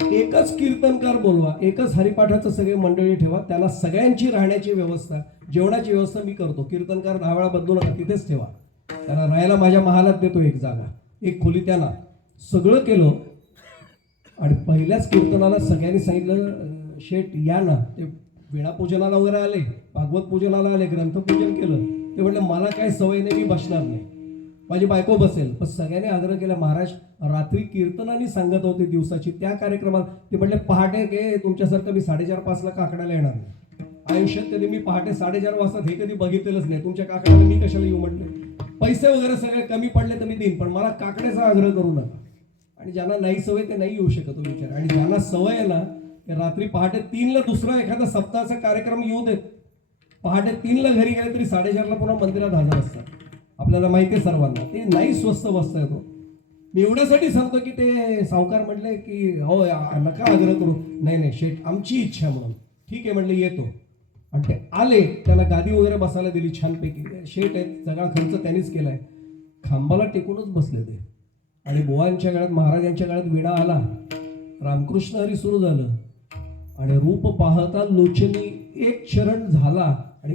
एकच कीर्तनकार बोलवा, एकच हरिपाठाचं सगळे मंडळी ठेवा, त्याला सगळ्यांची राहण्याची व्यवस्था, जेवणाची व्यवस्था मी करतो. कीर्तनकार 10 वेळा बदलू नका, तिथेच ठेवा. त्याला राहायला माझ्या महालात देतो एक जागा, एक खोली. त्याला सगळं केलं आणि पहिल्याच कीर्तनाला सगळ्यांनी सांगितलं, शेठ या ना. ते वीणापूजनाला वगैरे आले, भागवत पूजनाला आले, ग्रंथपूजन केलं. ते म्हटलं मला काय सवय नाही, मी बसणार नाही, माझी बायको बसेल. पण सगळ्यांनी आग्रह केला, महाराज रात्री कीर्तनाने सांगत होते दिवसाची, त्या कार्यक्रमात ते म्हटले पहाटे के तुमच्यासारखं मी 4:30-5 ला काकडाला येणार नाही. आयुष्यात कधी मी पहाटे 4:30 वाजता हे कधी बघितलेलंच नाही. तुमच्या काकडाला मी कशाला येऊ म्हटले. पैसे वगैरे सगळे कमी पडले तर मी देईन, पण मला काकड्याचा आग्रह करू नका. आणि ज्यांना नाही सवय ते नाही येऊ शकत विचार. आणि ज्यांना सवय आहे ना, ते रात्री पहाटे 3 ला दुसरा एखादा सप्ताहाचा कार्यक्रम येऊ देत, पहाटे 3 ला घरी गेले तरी 4:30 ला पुन्हा मंदिरात हजर असतात. आपल्याला माहिती आहे सर्वांना, ते नाही स्वस्त बसता येतो. मी एवढ्यासाठी सांगतो की ते सावकार म्हटले की हो नका आग्रह करू. नाही नाही शेठ आमची इच्छा म्हणून, ठीक आहे म्हटलं येतो. आणि ते आले, त्यांना गादी वगैरे बसायला दिली छानपैकी. शेठ आहेत, सगळा खर्च त्यांनीच केलाय. खांबाला टेकूनच बसले ते. आणि बुवांच्या काळात, महाराजांच्या काळात विडा आला, रामकृष्ण हरी सुरू झालं आणि रूप पाहता लोचनी एक चरण झाला आणि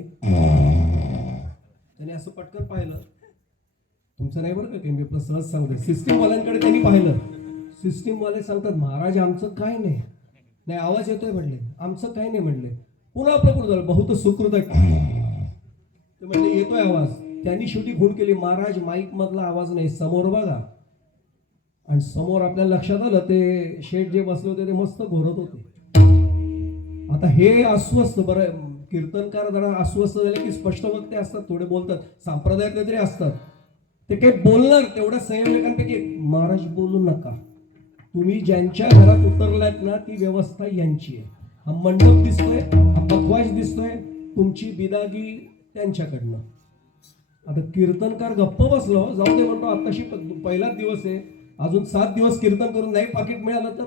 त्याने असं पटकन पाहिलं. तुमचं नाही बरं का काही, मी आपलं सहज सांगते. सिस्टीमवाल्यांकडे त्यांनी पाहिलं. सिस्टीमवाले सांगतात महाराज आमचं काय नाही. नाही आवाज येतोय म्हणले, आमचं काही नाही म्हणले. पुन्हा आपलं पुढे झालं, बहुत सुकृत आहे ते म्हणले, येतोय आवाज. त्यांनी शेवटी खूण केली, महाराज माईक मधला आवाज नाही, समोर बघा. आणि समोर आपल्या लक्षात आलं ते शेठ जे बसले होते ते मस्त घोरत होते. आता हे अस्वस्थ, बरं कीर्तनकार जरा अस्वस्थ झाले की स्पष्ट वक्ते असतात, थोडे बोलतात, संप्रदायातले तरी असतात, ते काही बोलणार तेवढ्या संयोजकांपैकी महाराज बोलू नका, तुम्ही ज्यांच्या घरात उतरलात ना ती व्यवस्था यांची आहे. हा मंडप दिसतोय, हा पखवाज दिसतोय, तुमची बिदागी त्यांच्याकडनं. आता कीर्तनकार गप्प बसलो, जाऊ दे म्हणतो, आताशी पहिलाच दिवस आहे, अजून 7 दिवस कीर्तन करून नाही पाकिट मिळालं तर.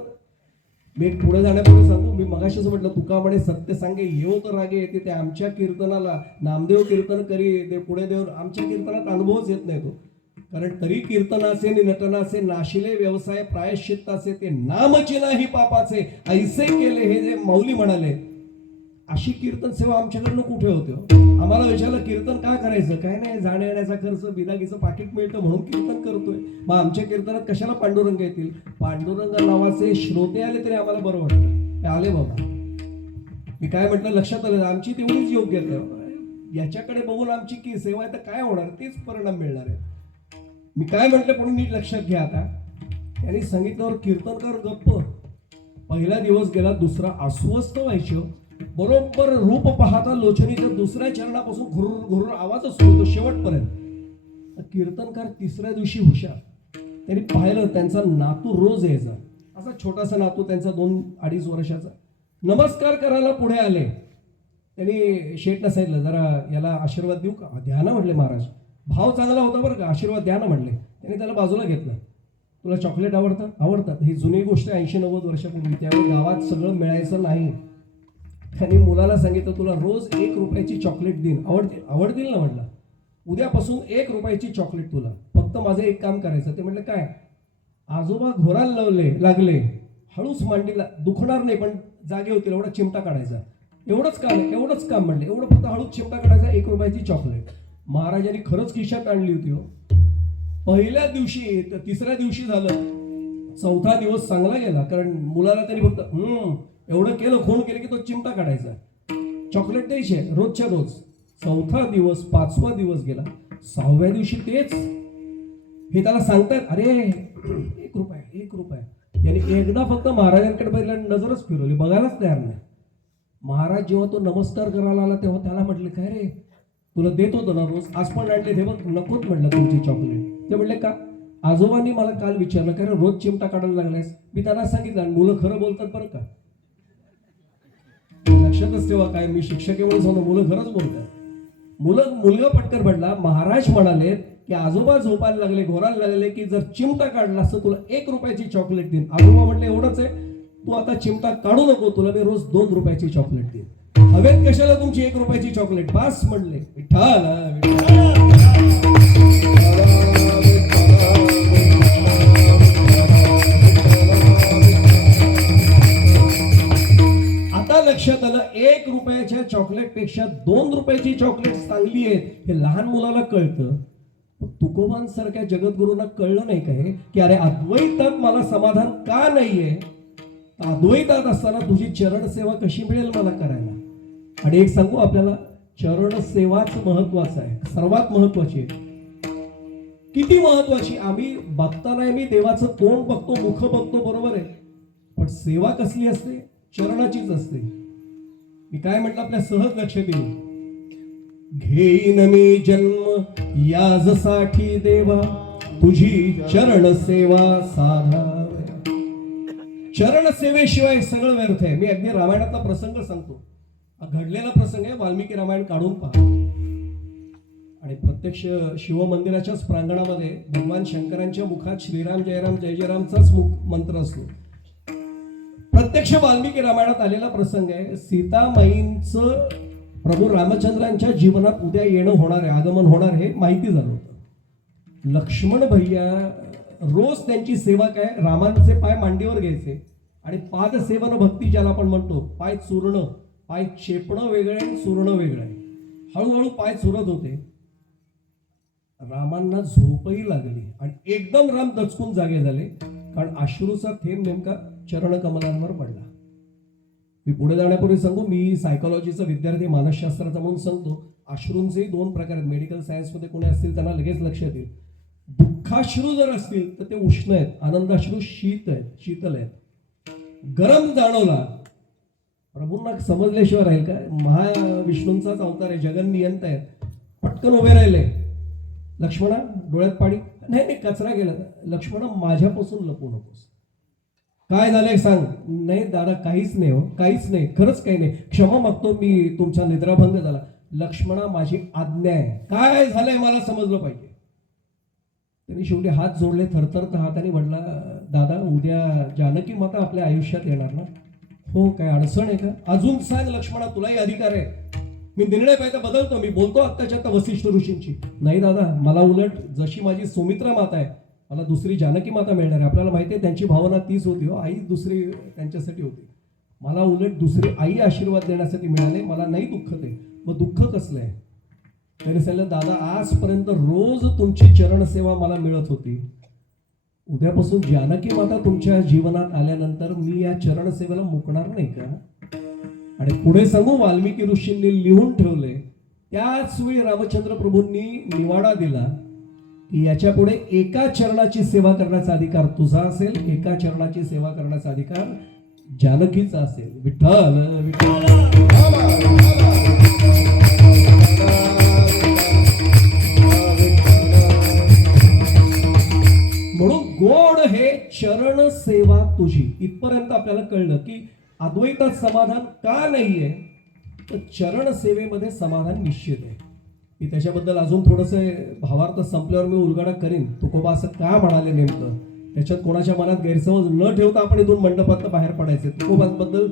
मी एक पुढे जाण्यापूर्वी सांगू, मी मगाशीच म्हटलं, तुका म्हणे सत्य सांगे येऊ तर रागे येते. ते आमच्या कीर्तनाला नामदेव कीर्तन करी ते पुढे देव, आमच्या कीर्तनात अनुभवच येत नाही तो. कारण तरी कीर्तनाचे नटनाचे नाशिले व्यवसाय प्रायश्चित्ताचे, ते नामची नाही पापाचे ऐसे केले, हे जे माऊली म्हणाले, अशी कीर्तन सेवा आमच्याकडनं कुठे होते. आम्हाला विचारलं कीर्तन का करायचं, काय नाही, जाण्या येण्याचा खर्च, बिदागीचं पाकिट मिळतं म्हणून कीर्तन करतोय. मग आमच्या कीर्तनात कशाला पांडुरंग येतील. पांडुरंग नावाचे श्रोते आले तरी आम्हाला बरं वाटतं, ते आले बाबा. मी काय म्हटलं लक्षात आलं, आमची तेवढीच योग्यता आहे, याच्याकडे बघून आमची की सेवा आहे तर काय होणार, तेच परिणाम मिळणार आहे. मी काय म्हटलं पण नीट लक्षात घ्या. आता त्यांनी सांगितल्यावर कीर्तनकार गप्प. पहिला दिवस गेला, दुसरा अस्वस्थ व्हायचं, बरोबर रूप पाहता लोचनीच्या दुसऱ्या चरणापासून घुरुर घुरुर आवाजच सुरू होतो शेवटपर्यंत. कीर्तनकार तिसऱ्या दिवशी हुशार, त्यांनी पाहिलं त्यांचा नातू रोज यायचा, असा छोटासा नातू त्यांचा 2-2.5 वर्षाचा. नमस्कार करायला पुढे आले, त्यांनी शेठ नसायला, जरा याला आशीर्वाद देऊ का. द्या ना म्हटले महाराज, भाव चांगला होता बरं का, आशीर्वाद द्या ना म्हटले. त्यांनी त्याला बाजूला घेतलं, तुला चॉकलेट आवडतात. ही जुनी गोष्ट 80-90 वर्षापूर्वी, त्यावेळी गावात सगळं मिळायचं नाही. त्यांनी मुलाला सांगितलं, तुला रोज 1 रुपयाची चॉकलेट देईन, आवडतील ना म्हटलं. उद्यापासून 1 रुपयाची चॉकलेट तुला, फक्त माझं एक काम करायचं. ते म्हटलं काय. आजोबा घोराला लागले, हळूच मांडीला, दुखणार नाही पण जागे होतील एवढा चिमटा काढायचा, एवढंच काम म्हटलं, एवढं फक्त हळूच चिमटा काढायचा, 1 रुपयाची चॉकलेट. महाराजांनी खरंच खिशात आणली होती हो. पहिल्या दिवशी, तिसऱ्या दिवशी झालं, चौथा दिवस चांगला गेला, कारण मुलाला त्यांनी फक्त एवढं केलं, खून केलं की तो चिमटा काढायचा, चॉकलेट द्यायचे रोजच्या रोज. चौथा दिवस, 5वा दिवस गेला, 6व्या दिवशी तेच, हे त्याला सांगतात, अरे 1 रुपया. याने एकदा फक्त महाराजांकडे पहिल्या नजरच फिरवली, बघायलाच तयार नाही. महाराज जेव्हा तो नमस्कार करायला आला तेव्हा त्याला म्हटले, काय रे तुला देत होतो ना रोज, आज पण आणले, ते बघ नकोच म्हटलं तुमची चॉकलेट. ते म्हटले का. आजोबांनी मला काल विचारलं, काय रे रोज चिमटा काढायला लागलायस. मी त्यांना सांगितलं, मुलं खरं बोलतात बरं का, लक्षातच तेव्हा. काय मी शिक्षक म्हणून सांगतो, मुलं खरंच बोलतात. मुलगा पटकन म्हटला, महाराज म्हणाले की आजोबा झोपायला लागले, घोरायला लागले की जर चिमटा काढला असतं तुला 1 रुपयाची चॉकलेट देईन. आजोबा म्हटले, एवढंच आहे, तू आता चिमटा काढू नको, तुला मी रोज 2 रुपयाची चॉकलेट देईन. हवेत कशाला तुमची 1 रुपयाची चॉकलेट, बास म्हणले. आता लक्षात आलं, 1 रुपयाच्या चॉकलेट पेक्षा 2 रुपयाची चॉकलेट चांगली आहे, हे लहान मुलाला कळतं. तुकोबांसारख्या जगद्गुरूंना कळलं नाही काय की अरे अद्वैतात मला समाधान का नाहीये. अद्वैतात असताना तुझी चरण सेवा कशी मिळेल मला करायला. आणि एक सांगू आपल्याला, चरण सेवाच महत्वाचं आहे, सर्वात महत्वाची आहे. किती महत्वाची. आम्ही बघता नाही, मी देवाचं तोंड बघतो, मुख बघतो, बरोबर आहे, पण सेवा कसली असते, चरणाचीच असते. मी काय म्हटलं आपल्या सहज लक्षात येईल, घेईन मी जन्म याजसाठी देवा, तुझी चरण सेवा साधा. चरण सेवेशिवाय सगळं व्यर्थ आहे. मी अगदी रामायणातला प्रसंग सांगतो, घडलेला प्रसंग आहे, वाल्मिकी रामायण काढून पहा. आणि प्रत्यक्ष शिवमंदिराच्याच प्रांगणामध्ये भगवान शंकरांच्या मुखात श्रीराम जयराम जय जयरामचाच मंत्र असतो. प्रत्यक्ष वाल्मिकी रामायणात आलेला प्रसंग आहे. सीतामाईंचं प्रभू रामचंद्रांच्या जीवनात उद्या येणं होणार आहे, आगमन होणार हे माहिती झालं होतं. लक्ष्मण भैया रोज त्यांची सेवा काय, रामांचे पाय मांडीवर घ्यायचे आणि पादसेवन भक्ती ज्याला आपण म्हणतो, पाय चुरणं, पाय चेपणं वेगळं आहे, चुरणं वेगळं आहे. हळूहळू पाय चुरत होते. रामांना झोपही लागली आणि एकदम राम दचकून जागे झाले, कारण अश्रूचा थेंब नेमका चरणकमलांवर पडला. मी पुढे जाण्यापूर्वी सांगू, मी सायकोलॉजीचा विद्यार्थी, मानसशास्त्राचा म्हणून सांगतो, अश्रूंचे 2 प्रकार आहेत. मेडिकल सायन्समध्ये कोणी असतील त्यांना लगेच लक्षात येईल. दुःखाश्रू जर असतील तर ते उष्ण आहेत, आनंदाश्रू शीतल आहेत. गरम जाणवला प्रभूंना समजल्याशिवाय राहील का? महाविष्णूंचाच अवतार आहे, जगन्नियंता आहे. पटकन उभे राहिले. लक्ष्मणा डोळ्यात पाणी. नाही नाही, कचरा गेला. लक्ष्मणा माझ्यापासून लपू नकोस. काय झालंय सांग. नाही दादा काहीच नाही हो, काहीच नाही, खरंच काही नाही, क्षमा मागतो मी, तुमचा निद्राभंग झाला. लक्ष्मणा माझी आज्ञा आहे. काय झालंय मला समजलं पाहिजे. त्यांनी शेवटी हात जोडले, थरथरत हाताने म्हटला, दादा उद्या जानकी माता आपल्या आयुष्यात येणार ना? हो. काय अडचण आहे का? अजून सांग लक्ष्मणा, तुलाही अधिकार आहे. मी निर्णय पाहिजे बदलतो, मी बोलतो आत्ताच्या आत्ता वसिष्ठ ऋषींची. नाही दादा, मला उलट जशी माझी सुमित्रा माता आहे, मला दुसरी जानकी माता मिळणार आहे. आपल्याला माहिती आहे त्यांची भावना तीच होती हो, आई दुसरी त्यांच्यासाठी होती. मला उलट दुसरी आई आशीर्वाद देण्यासाठी मिळाले, मला नाही दुःख ते. मग दुःख कसलं आहे? त्याने सांगितलं, दादा आजपर्यंत रोज तुमची चरणसेवा मला मिळत होती, उद्यापासून जानकी माता तुमच्या जीवनात आल्यानंतर मी या चरणसेवेला मुकणार नाही का? आणि पुढे सांगू, वाल्मिकी ऋषींनी लिहून ठेवले. त्याच वेळी रामचंद्र प्रभूंनी निवाडा दिला की याच्या पुढे एका चरणाची सेवा करण्याचा अधिकार तुझा असेल, एका चरणाची सेवा करण्याचा अधिकार जानकीचा असेल. विठ्ठल विठ्ठल. म्हणून गोड हे चरण सेवा तुझी. इथपर्यंत आपल्याला कळलं की अद्वैतात समाधान का नाहीये, तर चरण सेवेमध्ये समाधान निश्चित आहे. मी त्याच्याबद्दल अजून थोडंसं भावार्थ संपल्यावर मी उलगडा करीन. तुकोबा असं का म्हणाले नेमकं, त्याच्यात कोणाच्या मनात गैरसमज न ठेवता आपण इथून मंडपात बाहेर पडायचे. तुकोबांबद्दल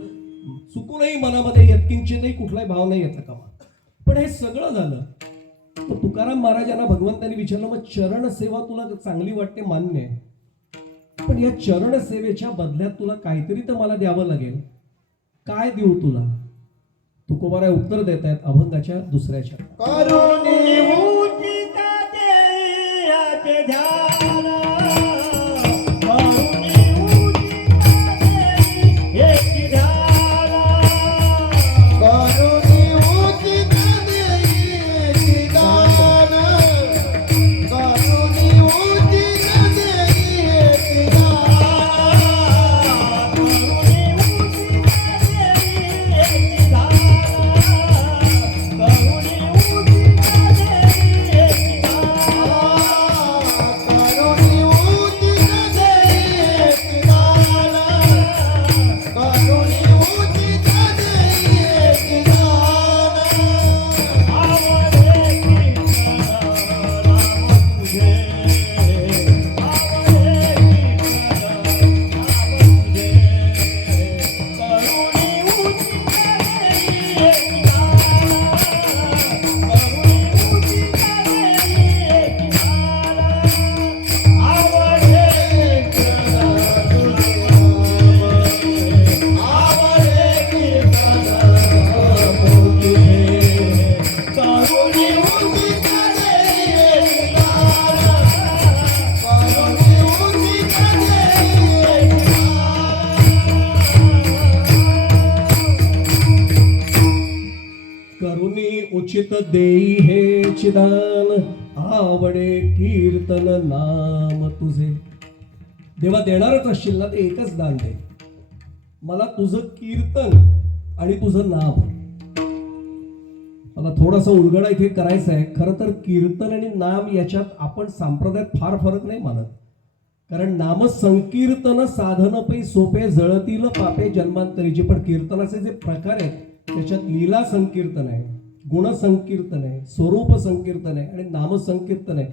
चुकूनही मनामध्ये यत्किंचितही कुठलाही भाव नाही येता कामा. पण हे सगळं झालं तर तुकाराम महाराजांना भगवंतांनी विचारलं, मग चरण सेवा तुला चांगली वाटते, मान्य आहे, पण या चरण सेवेच्या बदल्यात तुला काहीतरी तर मला द्यावं लागेल. काय देऊ तुला? तुकोबाराय उत्तर देत आहेत अभंगाच्या दुसऱ्या चरणात. करुणी उचित देयाचे ध्यान, करुणी उचित देयाचे ध्यान, करुणी उचित देयाचे दान, करुणी उचित देयाचे दान, करुणी उचित देयाचे दान. उचित देई हे चिदान, आवडे कीर्तन नाम तुझे. देवा देणारच असशील ना, ते एकच दान दे मला, तुझं कीर्तन आणि तुझं नाम. मला थोडासा उलगडा इथे करायचा आहे. खरं तर कीर्तन आणि नाम याच्यात आपण संप्रदायात फार फरक नाही मानत. कारण नाम संकीर्तन साधन पै सोपे, जळतील पापे जन्मांतरीची. पण कीर्तनाचे जे प्रकार आहेत त्याच्यात लीला संकीर्तन आहे, गुण संकीर्तन आहे, स्वरूप संकीर्तन आहे आणि नाम संकीर्तन आहे.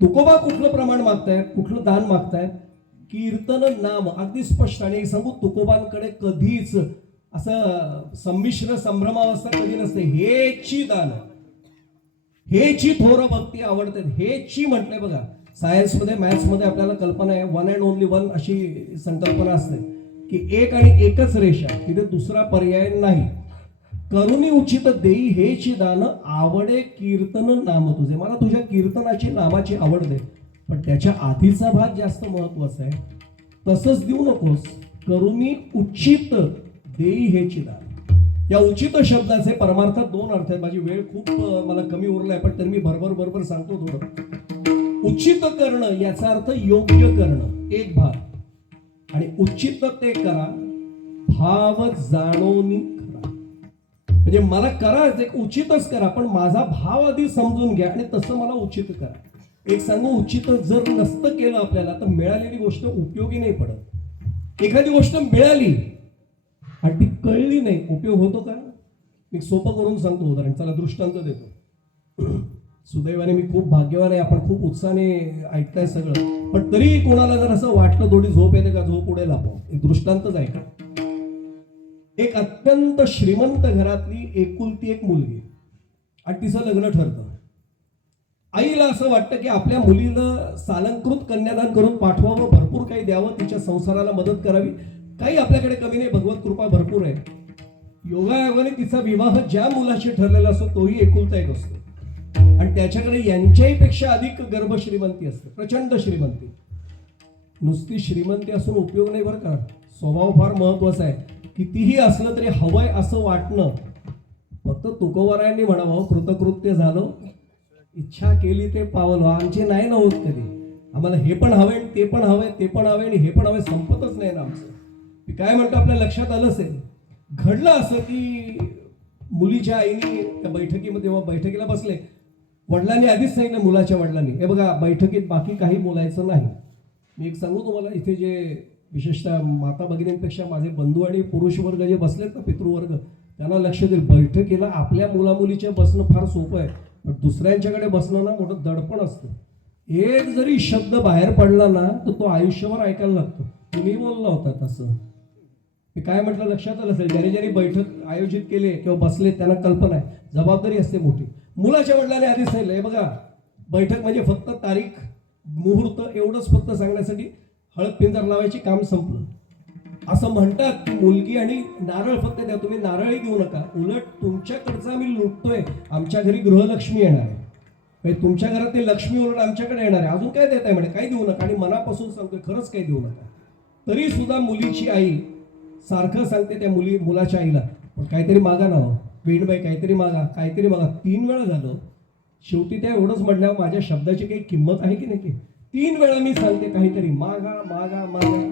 तुकोबा कुठलं प्रमाण मागतायत, कुठलं दान मागतायत? कीर्तन नाम. अगदी स्पष्ट. आणि सांगू, तुकोबांकडे कधीच असं संमिश्र संभ्रमावस्था कधी नसते. हेची दान, हेची थोर भक्ती आवडते, हेची म्हटलंय बघा. सायन्समध्ये मॅथ्समध्ये आपल्याला कल्पना आहे, वन अँड ओनली वन अशी संकल्पना असते की एक आणि एकच रेषा, तिथे दुसरा पर्याय नाही. करुणी उचित देई हेची दान, आवडे कीर्तन नाम तुझे. मला तुझ्या कीर्तनाची नामाची आवड दे, पण त्याच्या आधीचा भाग जास्त महत्वाचा आहे. तसंच देऊ नकोस. करुणी उचित देई हेची दान. या उचित शब्दाचे परमार्थात दोन अर्थ आहेत. माझी वेळ खूप मला कमी उरलाय, पण तर मी बरोबर सांगतो थोडं. उचित करणं याचा अर्थ योग्य करणं एक भाग, आणि उचित ते करा भाव जाणून म्हणजे मला करा एक उचितच करा, पण माझा भाव आधी समजून घ्या आणि तसं मला उचित करा. एक सांगू, उचित जर नसतं केलं आपल्याला तर मिळालेली गोष्ट उपयोगी नाही पडत. एखादी गोष्ट मिळाली आणि ती कळली नाही, उपयोग होतो का? मी सोपं करून सांगतो उदाहरण, चला दृष्टांत देतो. सुदैवाने मी खूप भाग्यवान आहे, आपण खूप उत्साहाने ऐकताय सगळं, पण तरी कोणाला जर असं वाटलं थोडी झोप येते का, झोप उडेल आपण, एक दृष्टांतच ऐका. एक अत्यंत श्रीमंत घरातली एकुलती एक मुलगी आणि तिचं लग्न ठरतं. आईला असं वाटतं की आपल्या मुलीला सालंकृत कन्यादान करून पाठवावं, भरपूर काही द्यावं, तिच्या संसाराला मदत करावी. काही आपल्याकडे कमी नाही, भगवत कृपा भरपूर आहे. योगायोगाने तिचा विवाह ज्या मुलाशी ठरलेला असतो तोही एकुलता एक असतो आणि त्याच्याकडे यांच्याही पेक्षा अधिक गर्भ श्रीमंती असते, प्रचंड श्रीमंती. नुसती श्रीमंती असून उपयोग नाही बरं का, स्वभाव फार महत्वाचा आहे. कितीही असलं तरी हवंय असं वाटणं. फक्त तुकोबारायांनी म्हणावं, कृतकृत्य झालं, इच्छा केली ते पावलं. आमचे नाही ना होत कधी, आम्हाला हे पण हवंय ते पण हवंय, ते पण हवंय आणि हे पण हवंय, संपतच नाही ना आमचं. मी काय म्हणतो आपल्या लक्षात आलं असेल, घडलं असं की मुलीच्या आईने त्या बैठकीमध्ये, तेव्हा बैठकीला बसले, वडिलांनी आधीच सांगितलं, मुलाच्या वडिलांनी, हे बघा बैठकीत बाकी काही बोलायचं नाही. मी एक सांगू तुम्हाला, इथे जे विशेषतः माता भगिनींपेक्षा माझे बंधू आणि पुरुष वर्ग जे बसलेत ना, पितृवर्ग, त्यांना लक्ष देईल, बैठकीला आपल्या मुलामुलीच्या बसणं फार सोपं आहे, पण दुसऱ्यांच्याकडे बसणं ना मोठं दडपण असतं. एक जरी शब्द बाहेर पडला ना तर तो आयुष्यभर ऐकायला लागतो. तुम्ही बोलला होता तसं. मी काय म्हटलं लक्षात आलं असेल, ज्याने ज्याने बैठक आयोजित केली किंवा बसले त्यांना कल्पना आहे, जबाबदारी असते मोठी. मुलाच्या वडिलांनी आधीच सांगितलं, हे बघा बैठक म्हणजे फक्त तारीख मुहूर्त एवढंच फक्त सांगण्यासाठी, हळद पिंजर लावायची, काम संपलं. असं म्हणतात की मुलगी आणि नारळ फक्त द्या, तुम्ही नारळही देऊ नका, उलट तुमच्याकडचं आम्ही लुटतोय, आमच्या घरी गृहलक्ष्मी येणार आहे, तुमच्या घरात ते लक्ष्मी उलट आमच्याकडे येणार आहे, अजून काय देताय म्हणे, काही देऊ नका. आणि मनापासून सांगतोय, खरंच काही देऊ नका. तरी सुद्धा मुलीची आई सारखं सांगते त्या मुलाच्या आईला, पण काहीतरी मागा ना, वेणबाई काहीतरी मागा, काहीतरी मागा. 3 वेळा झालं, शेवटी त्या एवढंच म्हणल्यावर माझ्या शब्दाची काही किंमत आहे की नाही. 3 वेळा मी सांगते काहीतरी मागा मागा मागा.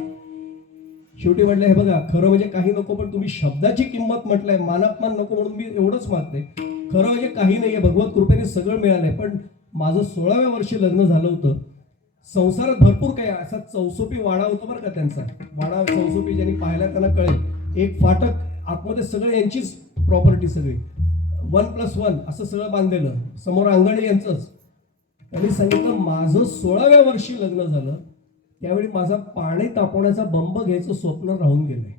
शेवटी म्हटलं, हे बघा खरं म्हणजे काही नको, पण तुम्ही शब्दाची किंमत म्हटलंय, मानापमान नको, म्हणून मी एवढंच मागते. खरं म्हणजे काही नाहीये, भगवत कृपेने सगळं मिळालंय. पण माझं 16व्या वर्षी लग्न झालं होतं. संसारात भरपूर काही असा चौसोपी वाडा होता बरं का, त्यांचा वाडा चौसोपी, ज्यांनी पाहिला त्यांना कळेल. एक फाटक, आतमध्ये सगळं यांचीच प्रॉपर्टी, सगळी 1+1 असं सगळं बांधलेलं, समोर अंगण यांचंच. त्यांनी सांगितलं, माझं 16व्या वर्षी लग्न झालं त्यावेळी माझा पाणी तापवण्याचा बंब घ्यायचं स्वप्न राहून गेलंय.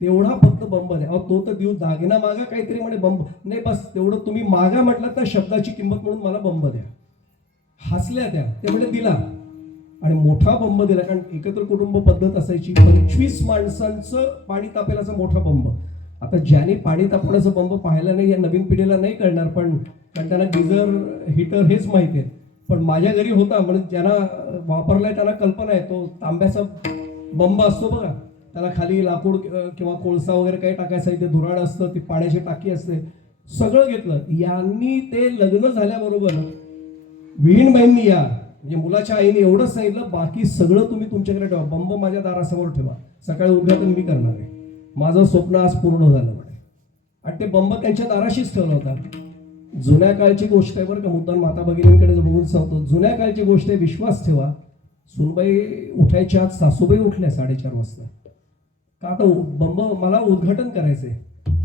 तेवढा फक्त बंब द्या. तो तर देऊ, दागिना मागा काहीतरी म्हणे, बंब नाही, बस तेवढं तुम्ही मागा म्हटलं तर शब्दाची किंमत म्हणून मला बंब द्या. हसल्या त्या, ते म्हणजे दिला आणि मोठा बंब दिला. कारण एकत्र कुटुंब पद्धत असायची, 25 माणसांचं पाणी तापेल असा मोठा बंब. आता ज्याने पाणी तापवण्याचा बंब पाहायला नाही, या नवीन पिढीला नाही कळणार, पण कारण त्यांना गिझर हीटर हेच माहिती आहे. पण माझ्या घरी होता, म्हणजे ज्यांना वापरलाय त्यांना कल्पना आहे. तो तांब्याचा बंब असतो बघा, त्याला खाली लाकूड किंवा कोळसा वगैरे काही टाकायचं, इथे धुराड असतं, ती पाण्याची टाकी असते, सगळं घेतलं. यांनी ते लग्न झाल्याबरोबर विहीणबाईंनी या म्हणजे मुलाच्या आईने एवढंच सांगितलं, बाकी सगळं तुम्ही तुमच्याकडे ठेवा, बंब माझ्या दारासमोर ठेवा, सकाळी उद्घाटन मी करणार आहे. माझं स्वप्न आज पूर्ण झालं म्हणे. आणि ते बंब त्यांच्या दाराशीच ठेवला होता. जुन्या काळची गोष्ट आहे बरं का, मुद्दाम माता भगिनींकडे बघून सांगतो, जुन्या काळची गोष्ट आहे, विश्वास ठेवा. सुनबाई उठायच्या आज सासूबाई उठल्या 4:30 वाजता. का, आता बंब मला उद्घाटन करायचंय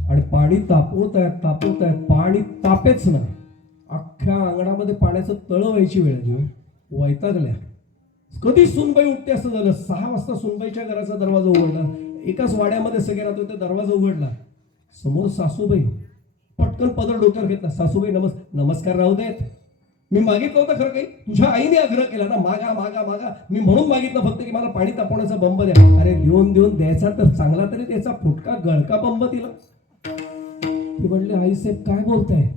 आणि पाणी तापवत आहेत, पाणी तापेच ना, अख्ख्या अंगणामध्ये पाण्याचं तळ व्हायची वेळ आली. वैतागल्या. कधी सुनबाई उठते असं झालं. 6 वाजता सुनबाईच्या घराचा दरवाजा उघडला, एकाच वाड्यामध्ये सगळे राहत होते, दरवाजा उघडला, समोर सासूबाई. पटकन पदर डोक्यावर घेतला, सासूबाई नमस्कार राहू देत, मी मागितलं होतं खरं काही, तुझ्या आईने आग्रह केला ना, मागा मागा मागा, मी म्हणून मागितलं फक्त की मला पाणी तापवण्याचा बंब द्या. अरे देऊन द्यायचा तर चांगला तरी त्याचा फुटका गळका बंब दिला. ती म्हणले, आईसाहेब काय बोलताय,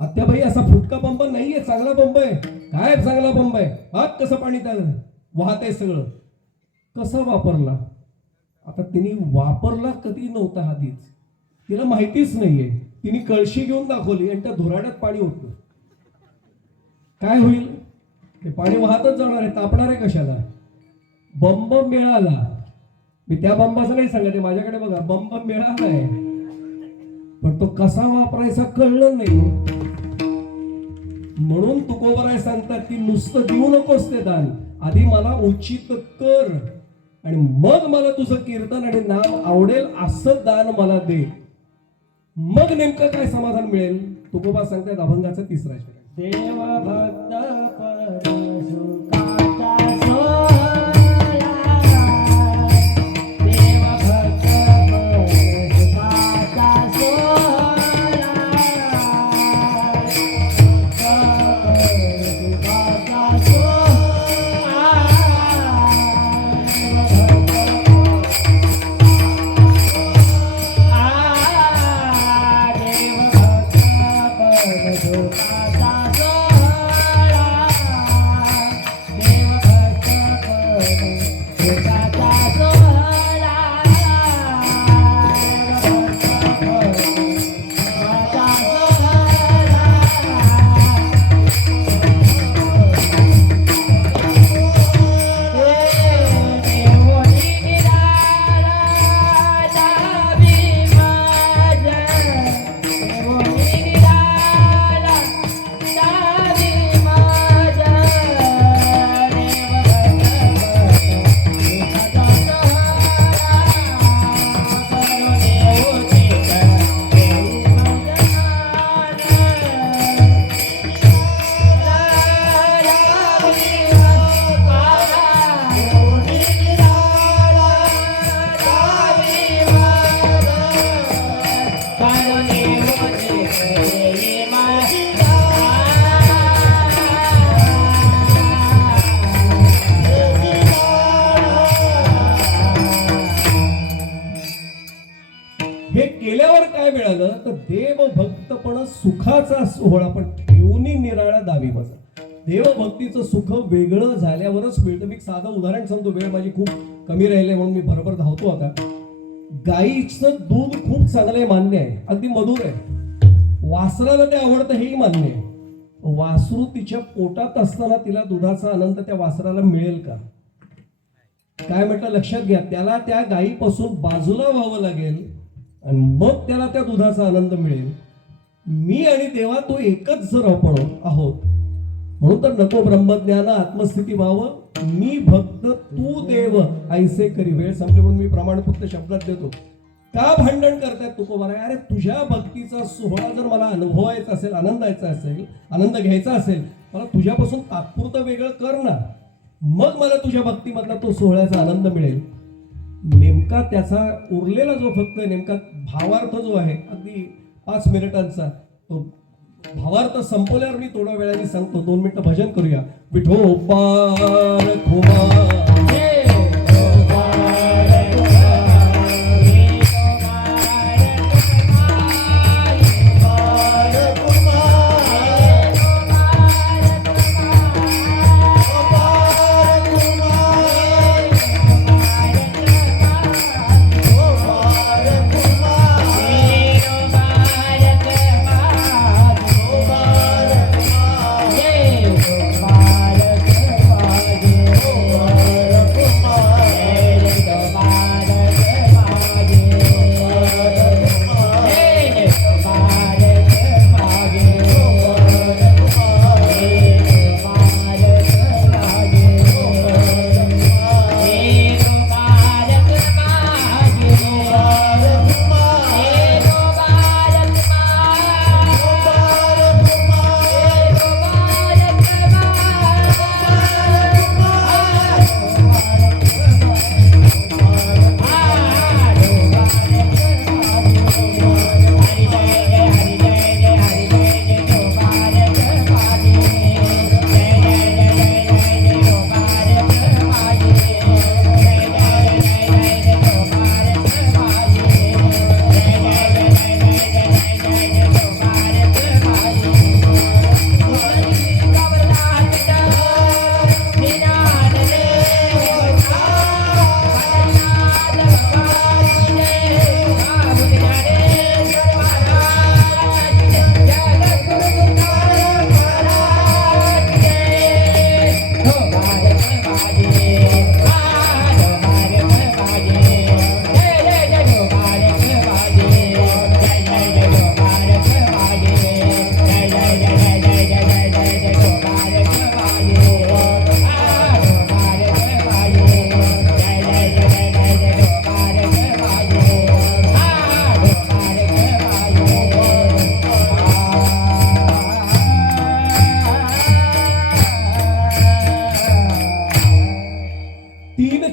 आत्याबाई असा फुटका बंब नाहीये, चांगला बंब आहे. काय चांगला बंब आहे, हात कसं पाणी वाहत आहे सगळं. कसा वापरला, आता तिने वापरला कधी नव्हता आधीच, तिला माहितीच नाहीये. तिने कळशी घेऊन दाखवली आणि त्या धुराड्यात पाणी होतं. काय होईल, ते पाणी वाहतच जाणार आहे, तापणार आहे कशाला. बंब मिळाला, मी त्या बंबाचं नाही सांगते, माझ्याकडे बघा बंब मिळालाय, पण तो कसा वापरायचा कळलं नाही. म्हणून तुकोबराय सांगतात की नुसतं देऊ नकोस ते दान, आधी मला उचित कर आणि मग मला तुझं कीर्तन आणि नाम आवडेल असं दान मला दे. मग नेमकं काय समाधान मिळेल. तुकोबा सांगतात अभंगाचा 3रा श्लोक. देव भक्त परसुखाचा सोहळा, देव भक्त परसुखाचा सोहळा, परसुखाचा सोहळा, हे केल्यावर काय मिळालं तर देव भक्तपण सुखाचा सोहळा, पण ठेवणी निराळा दावी माझा. देवभक्तीचं सुख वेगळं झाल्यावरच मिळतं. मी एक साधं उदाहरण सांगतो, वेळ माझी खूप कमी राहिली म्हणून मी बरोबर धावतो आता. गाईचं दूध खूप चांगलं आहे, मान्य आहे, अगदी मधुर आहे. वासराला ते आवडतं हेही मान्य आहे. वासरू तिच्या पोटात असताना तिला दुधाचा आनंद त्या वासराला मिळेल का? काय म्हटलं लक्षात घ्या, त्याला त्या गायीपासून बाजूला व्हावं लागेल आणि मग त्याला त्या दुधाचा आनंद मिळेल. मी आणि देवा तो एकच जर आपण आहोत. म्हणून तर नको ब्रह्मज्ञान आत्मस्थिती व्हावं, मी भक्त तू देव ऐसे करी. वेळ संपली म्हणून मी प्रमाणपुक्त शब्दात देतो. का भांडण करतायत तुकोबाराय? अरे तुझ्या भक्तीचा सोहळा जर मला अनुभवायचा असेल, आनंदायचा असेल, आनंद घ्यायचा असेल, मला तुझ्यापासून तात्पुरतं वेगळं कर ना, मग मला तुझ्या भक्तीमधला तो सोहळ्याचा आनंद मिळेल. नेमका त्याचा उरलेला जो फक्त नेमका भावार्थ जो आहे अगदी 5 मिनिटांचा, तो भावार्थ संपवल्यावर मी थोड्या वेळाने सांगतो. 2 मिनिटं भजन करूया. विठोबार खुमा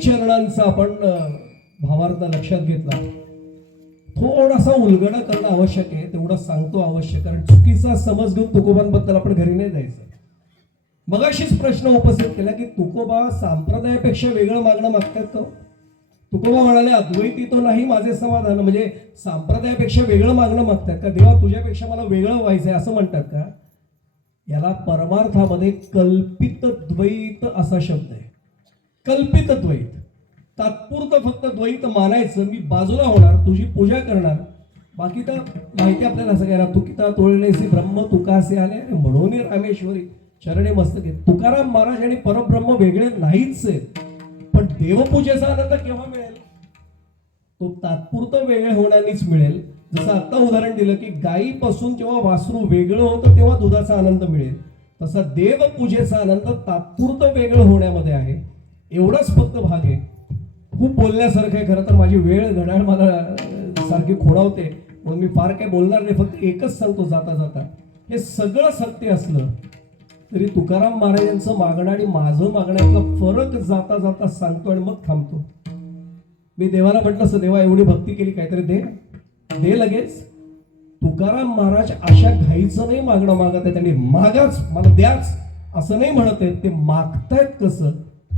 चरणांचा आपण भावार्थ लक्षात घेतला, थोडासा उलगडा करणं आवश्यक आहे, तेवढं सांगतो आवश्यक, कारण चुकीचा समज घेऊन तुकोबांबद्दल आपण घरी नाही जायचं. मगाशीच प्रश्न उपस्थित केला की तुकोबा संप्रदायापेक्षा वेगळं मागणं मागतात का? तुकोबा म्हणाले अद्वैती तो नाही माझे समाधान, म्हणजे संप्रदायापेक्षा वेगळं मागणं मागतात का? देवा तुझ्यापेक्षा मला वेगळं व्हायचंय असं म्हणतात का? याला परमार्थामध्ये कल्पित द्वैत असा शब्द आहे. कल्पित द्वैत, तात्पुरतं फक्त द्वैत मानायचं, मी बाजूला होणार, तुझी पूजा करणार, बाकी तर माहिती आपल्याला असं काय, तुकिता तोळणेसी ब्रह्म तुकासे आले म्हणून रामेश्वरी चरणे मस्तके. तुकाराम महाराज आणि परब्रह्म वेगळे नाहीच आहेत, पण देवपूजेचा आनंद केव्हा मिळेल? तो तात्पुरतं वेगळे होण्यानेच मिळेल. जसं आता उदाहरण दिलं की गायीपासून जेव्हा वासरू वेगळं होतं तेव्हा दुधाचा आनंद मिळेल, तसा देवपूजेचा आनंद तात्पुरतं वेगळं होण्यामध्ये आहे. एवढाच फक्त भाग आहे. खूप बोलण्यासारखं आहे खरं तर, माझी वेळ घड्याळ मला सारखी खोडावते म्हणून मी फार काय बोलणार नाही, फक्त एकच सांगतो जाता जाता, हे सगळं सत्य असलं तरी तुकाराम महाराजांचं मागणं आणि माझं मागण्यातला फरक जाता जाता सांगतो आणि मग थांबतो. मी देवाला म्हटलं असं, देवा एवढी भक्ती केली, काहीतरी दे लगेच. तुकाराम महाराज अशा घाईचं नाही मागणं मागत आहे, त्यांनी मागाच मला द्याच असं नाही म्हणत आहेत, ते मागतायत कसं?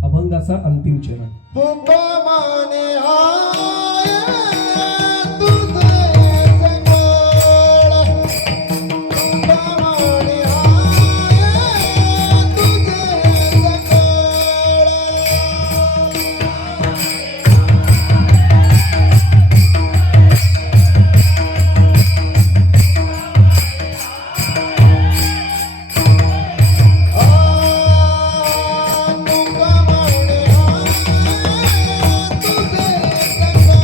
अभंगाचा अंतिम चरण. तुका माने आय तुझे सकळ, तुका माने आय तुझे सकळ. तुका माने आय तुझे सकळ.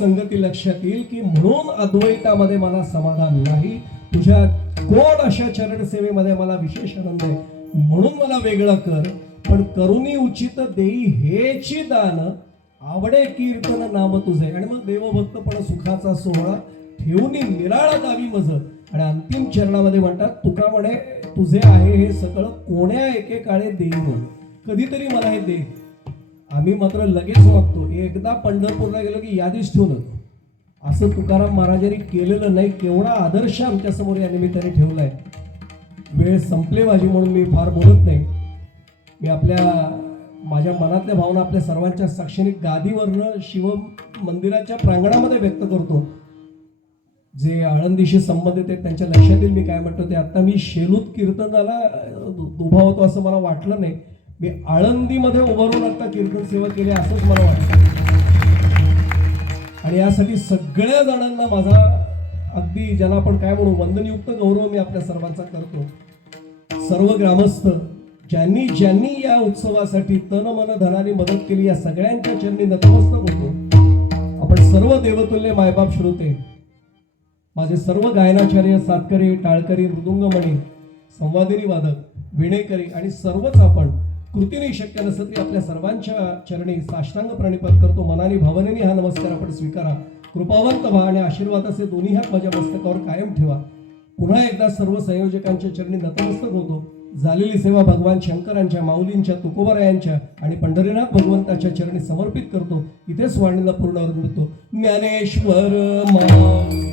संगती लक्षात येईल की म्हणून अद्वैतामध्ये मला समाधान नाही, तुझ्या गोड अशा चरण सेवेमध्ये मला विशेष आनंद आहे, म्हणून मला वेगळं कर, पण करुणी उचित देई हेची दान, आवडे कीर्तन नाम तुझे. आणि मग देवभक्तपण सुखाचा सोहळा ठेवून निराळा दावी मज. आणि अंतिम चरणामध्ये म्हणतात तुका म्हणे तुझे आहे हे सगळं कोण्या एकेकाळे देईन, कधीतरी मला हे दे. आम्ही मात्र लगेच वागतो, एकदा पंढरपूरला गेलो की यादीच ठेवून येतो. असं तुकाराम महाराजांनी केलेलं नाही. केवढा आदर्श आमच्या समोर या निमित्ताने ठेवलाय. वेळ संपले माझी म्हणून मी फार बोलत नाही. मी माझ्या मनातल्या भावना आपल्या सर्वांच्या साक्षीने गादीवरनं शिव मंदिराच्या प्रांगणामध्ये व्यक्त करतो. जे आळंदीशी संबंधित आहेत त्यांच्या लक्षात येईल मी काय म्हणतो ते. आता मी शेलूत कीर्तनाला उभा होतो असं मला वाटलं नाही. मी आळंदीमध्ये उभारून आता कीर्तन सेवा केली असंच मला वाटतं. आणि यासाठी सगळ्या जणांना माझा अगदी ज्याला आपण काय म्हणू वंदनयुक्त गौरव मी आपल्या सर्वांचा करतो. सर्व ग्रामस्थ ज्यांनी ज्यांनी या उत्सवासाठी तन मन धनाने मदत केली या सगळ्यांच्या चरणी नतमस्तक होतो. आपण सर्व देवतुल्य मायबाप श्रोते, माझे सर्व गायनाचार्य, सातकरी, टाळकरी, मृदुंगमणी, संवादिनी वादक, विणेकरी आणि सर्वच आपण कृतीने शक्य नसत तरी आपल्या सर्वांच्या चरणी साष्टांग प्रणिपात करतो. मनाने भावनेने हा नमस्कार आपण स्वीकारा. कृपावंत व्हा आणि आशीर्वादाचे दोन्ही हात माझ्या मस्तकावर कायम ठेवा. पुन्हा एकदा सर्व संयोजकांच्या चरणी नतमस्तक होतो. झालेली सेवा भगवान शंकरांच्या, माऊलींच्या, तुकोबारायांच्या आणि पंढरीनाथ भगवंताच्या चरणी समर्पित करतो. इथेच वाणीला पूर्ण करतो. ज्ञानेश्वर माऊली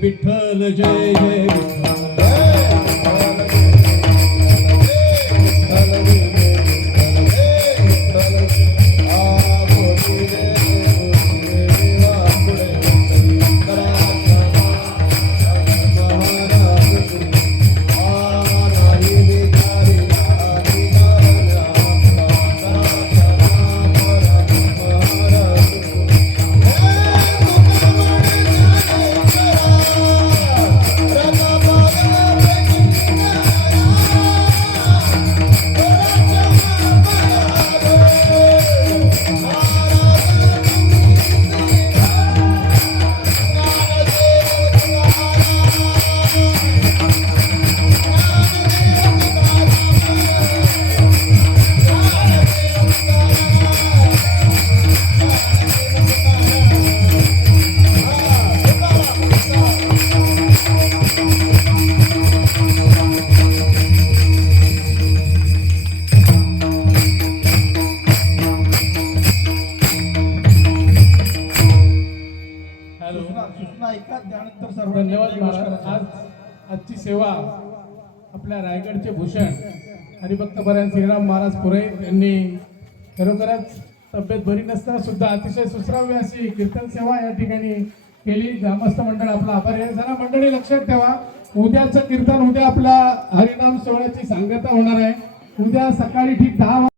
विठ्ठल जय जय धन्यवाद महाराज. आजची सेवा आपल्या रायगडचे भूषण हरिभक्त परायण श्रीराम महाराज पुरोहित यांनी खरोखरच तब्येत बरी नसताना सुद्धा अतिशय सुश्राव्य अशी कीर्तन सेवा या ठिकाणी केली. ग्रामस्थ मंडळ आपला आभारी आहे. जरा मंडळी लक्षात ठेवा, उद्याचं कीर्तन उद्या आपल्या हरिनाम सोहळ्याची सांगता होणार आहे. उद्या सकाळी ठीक 10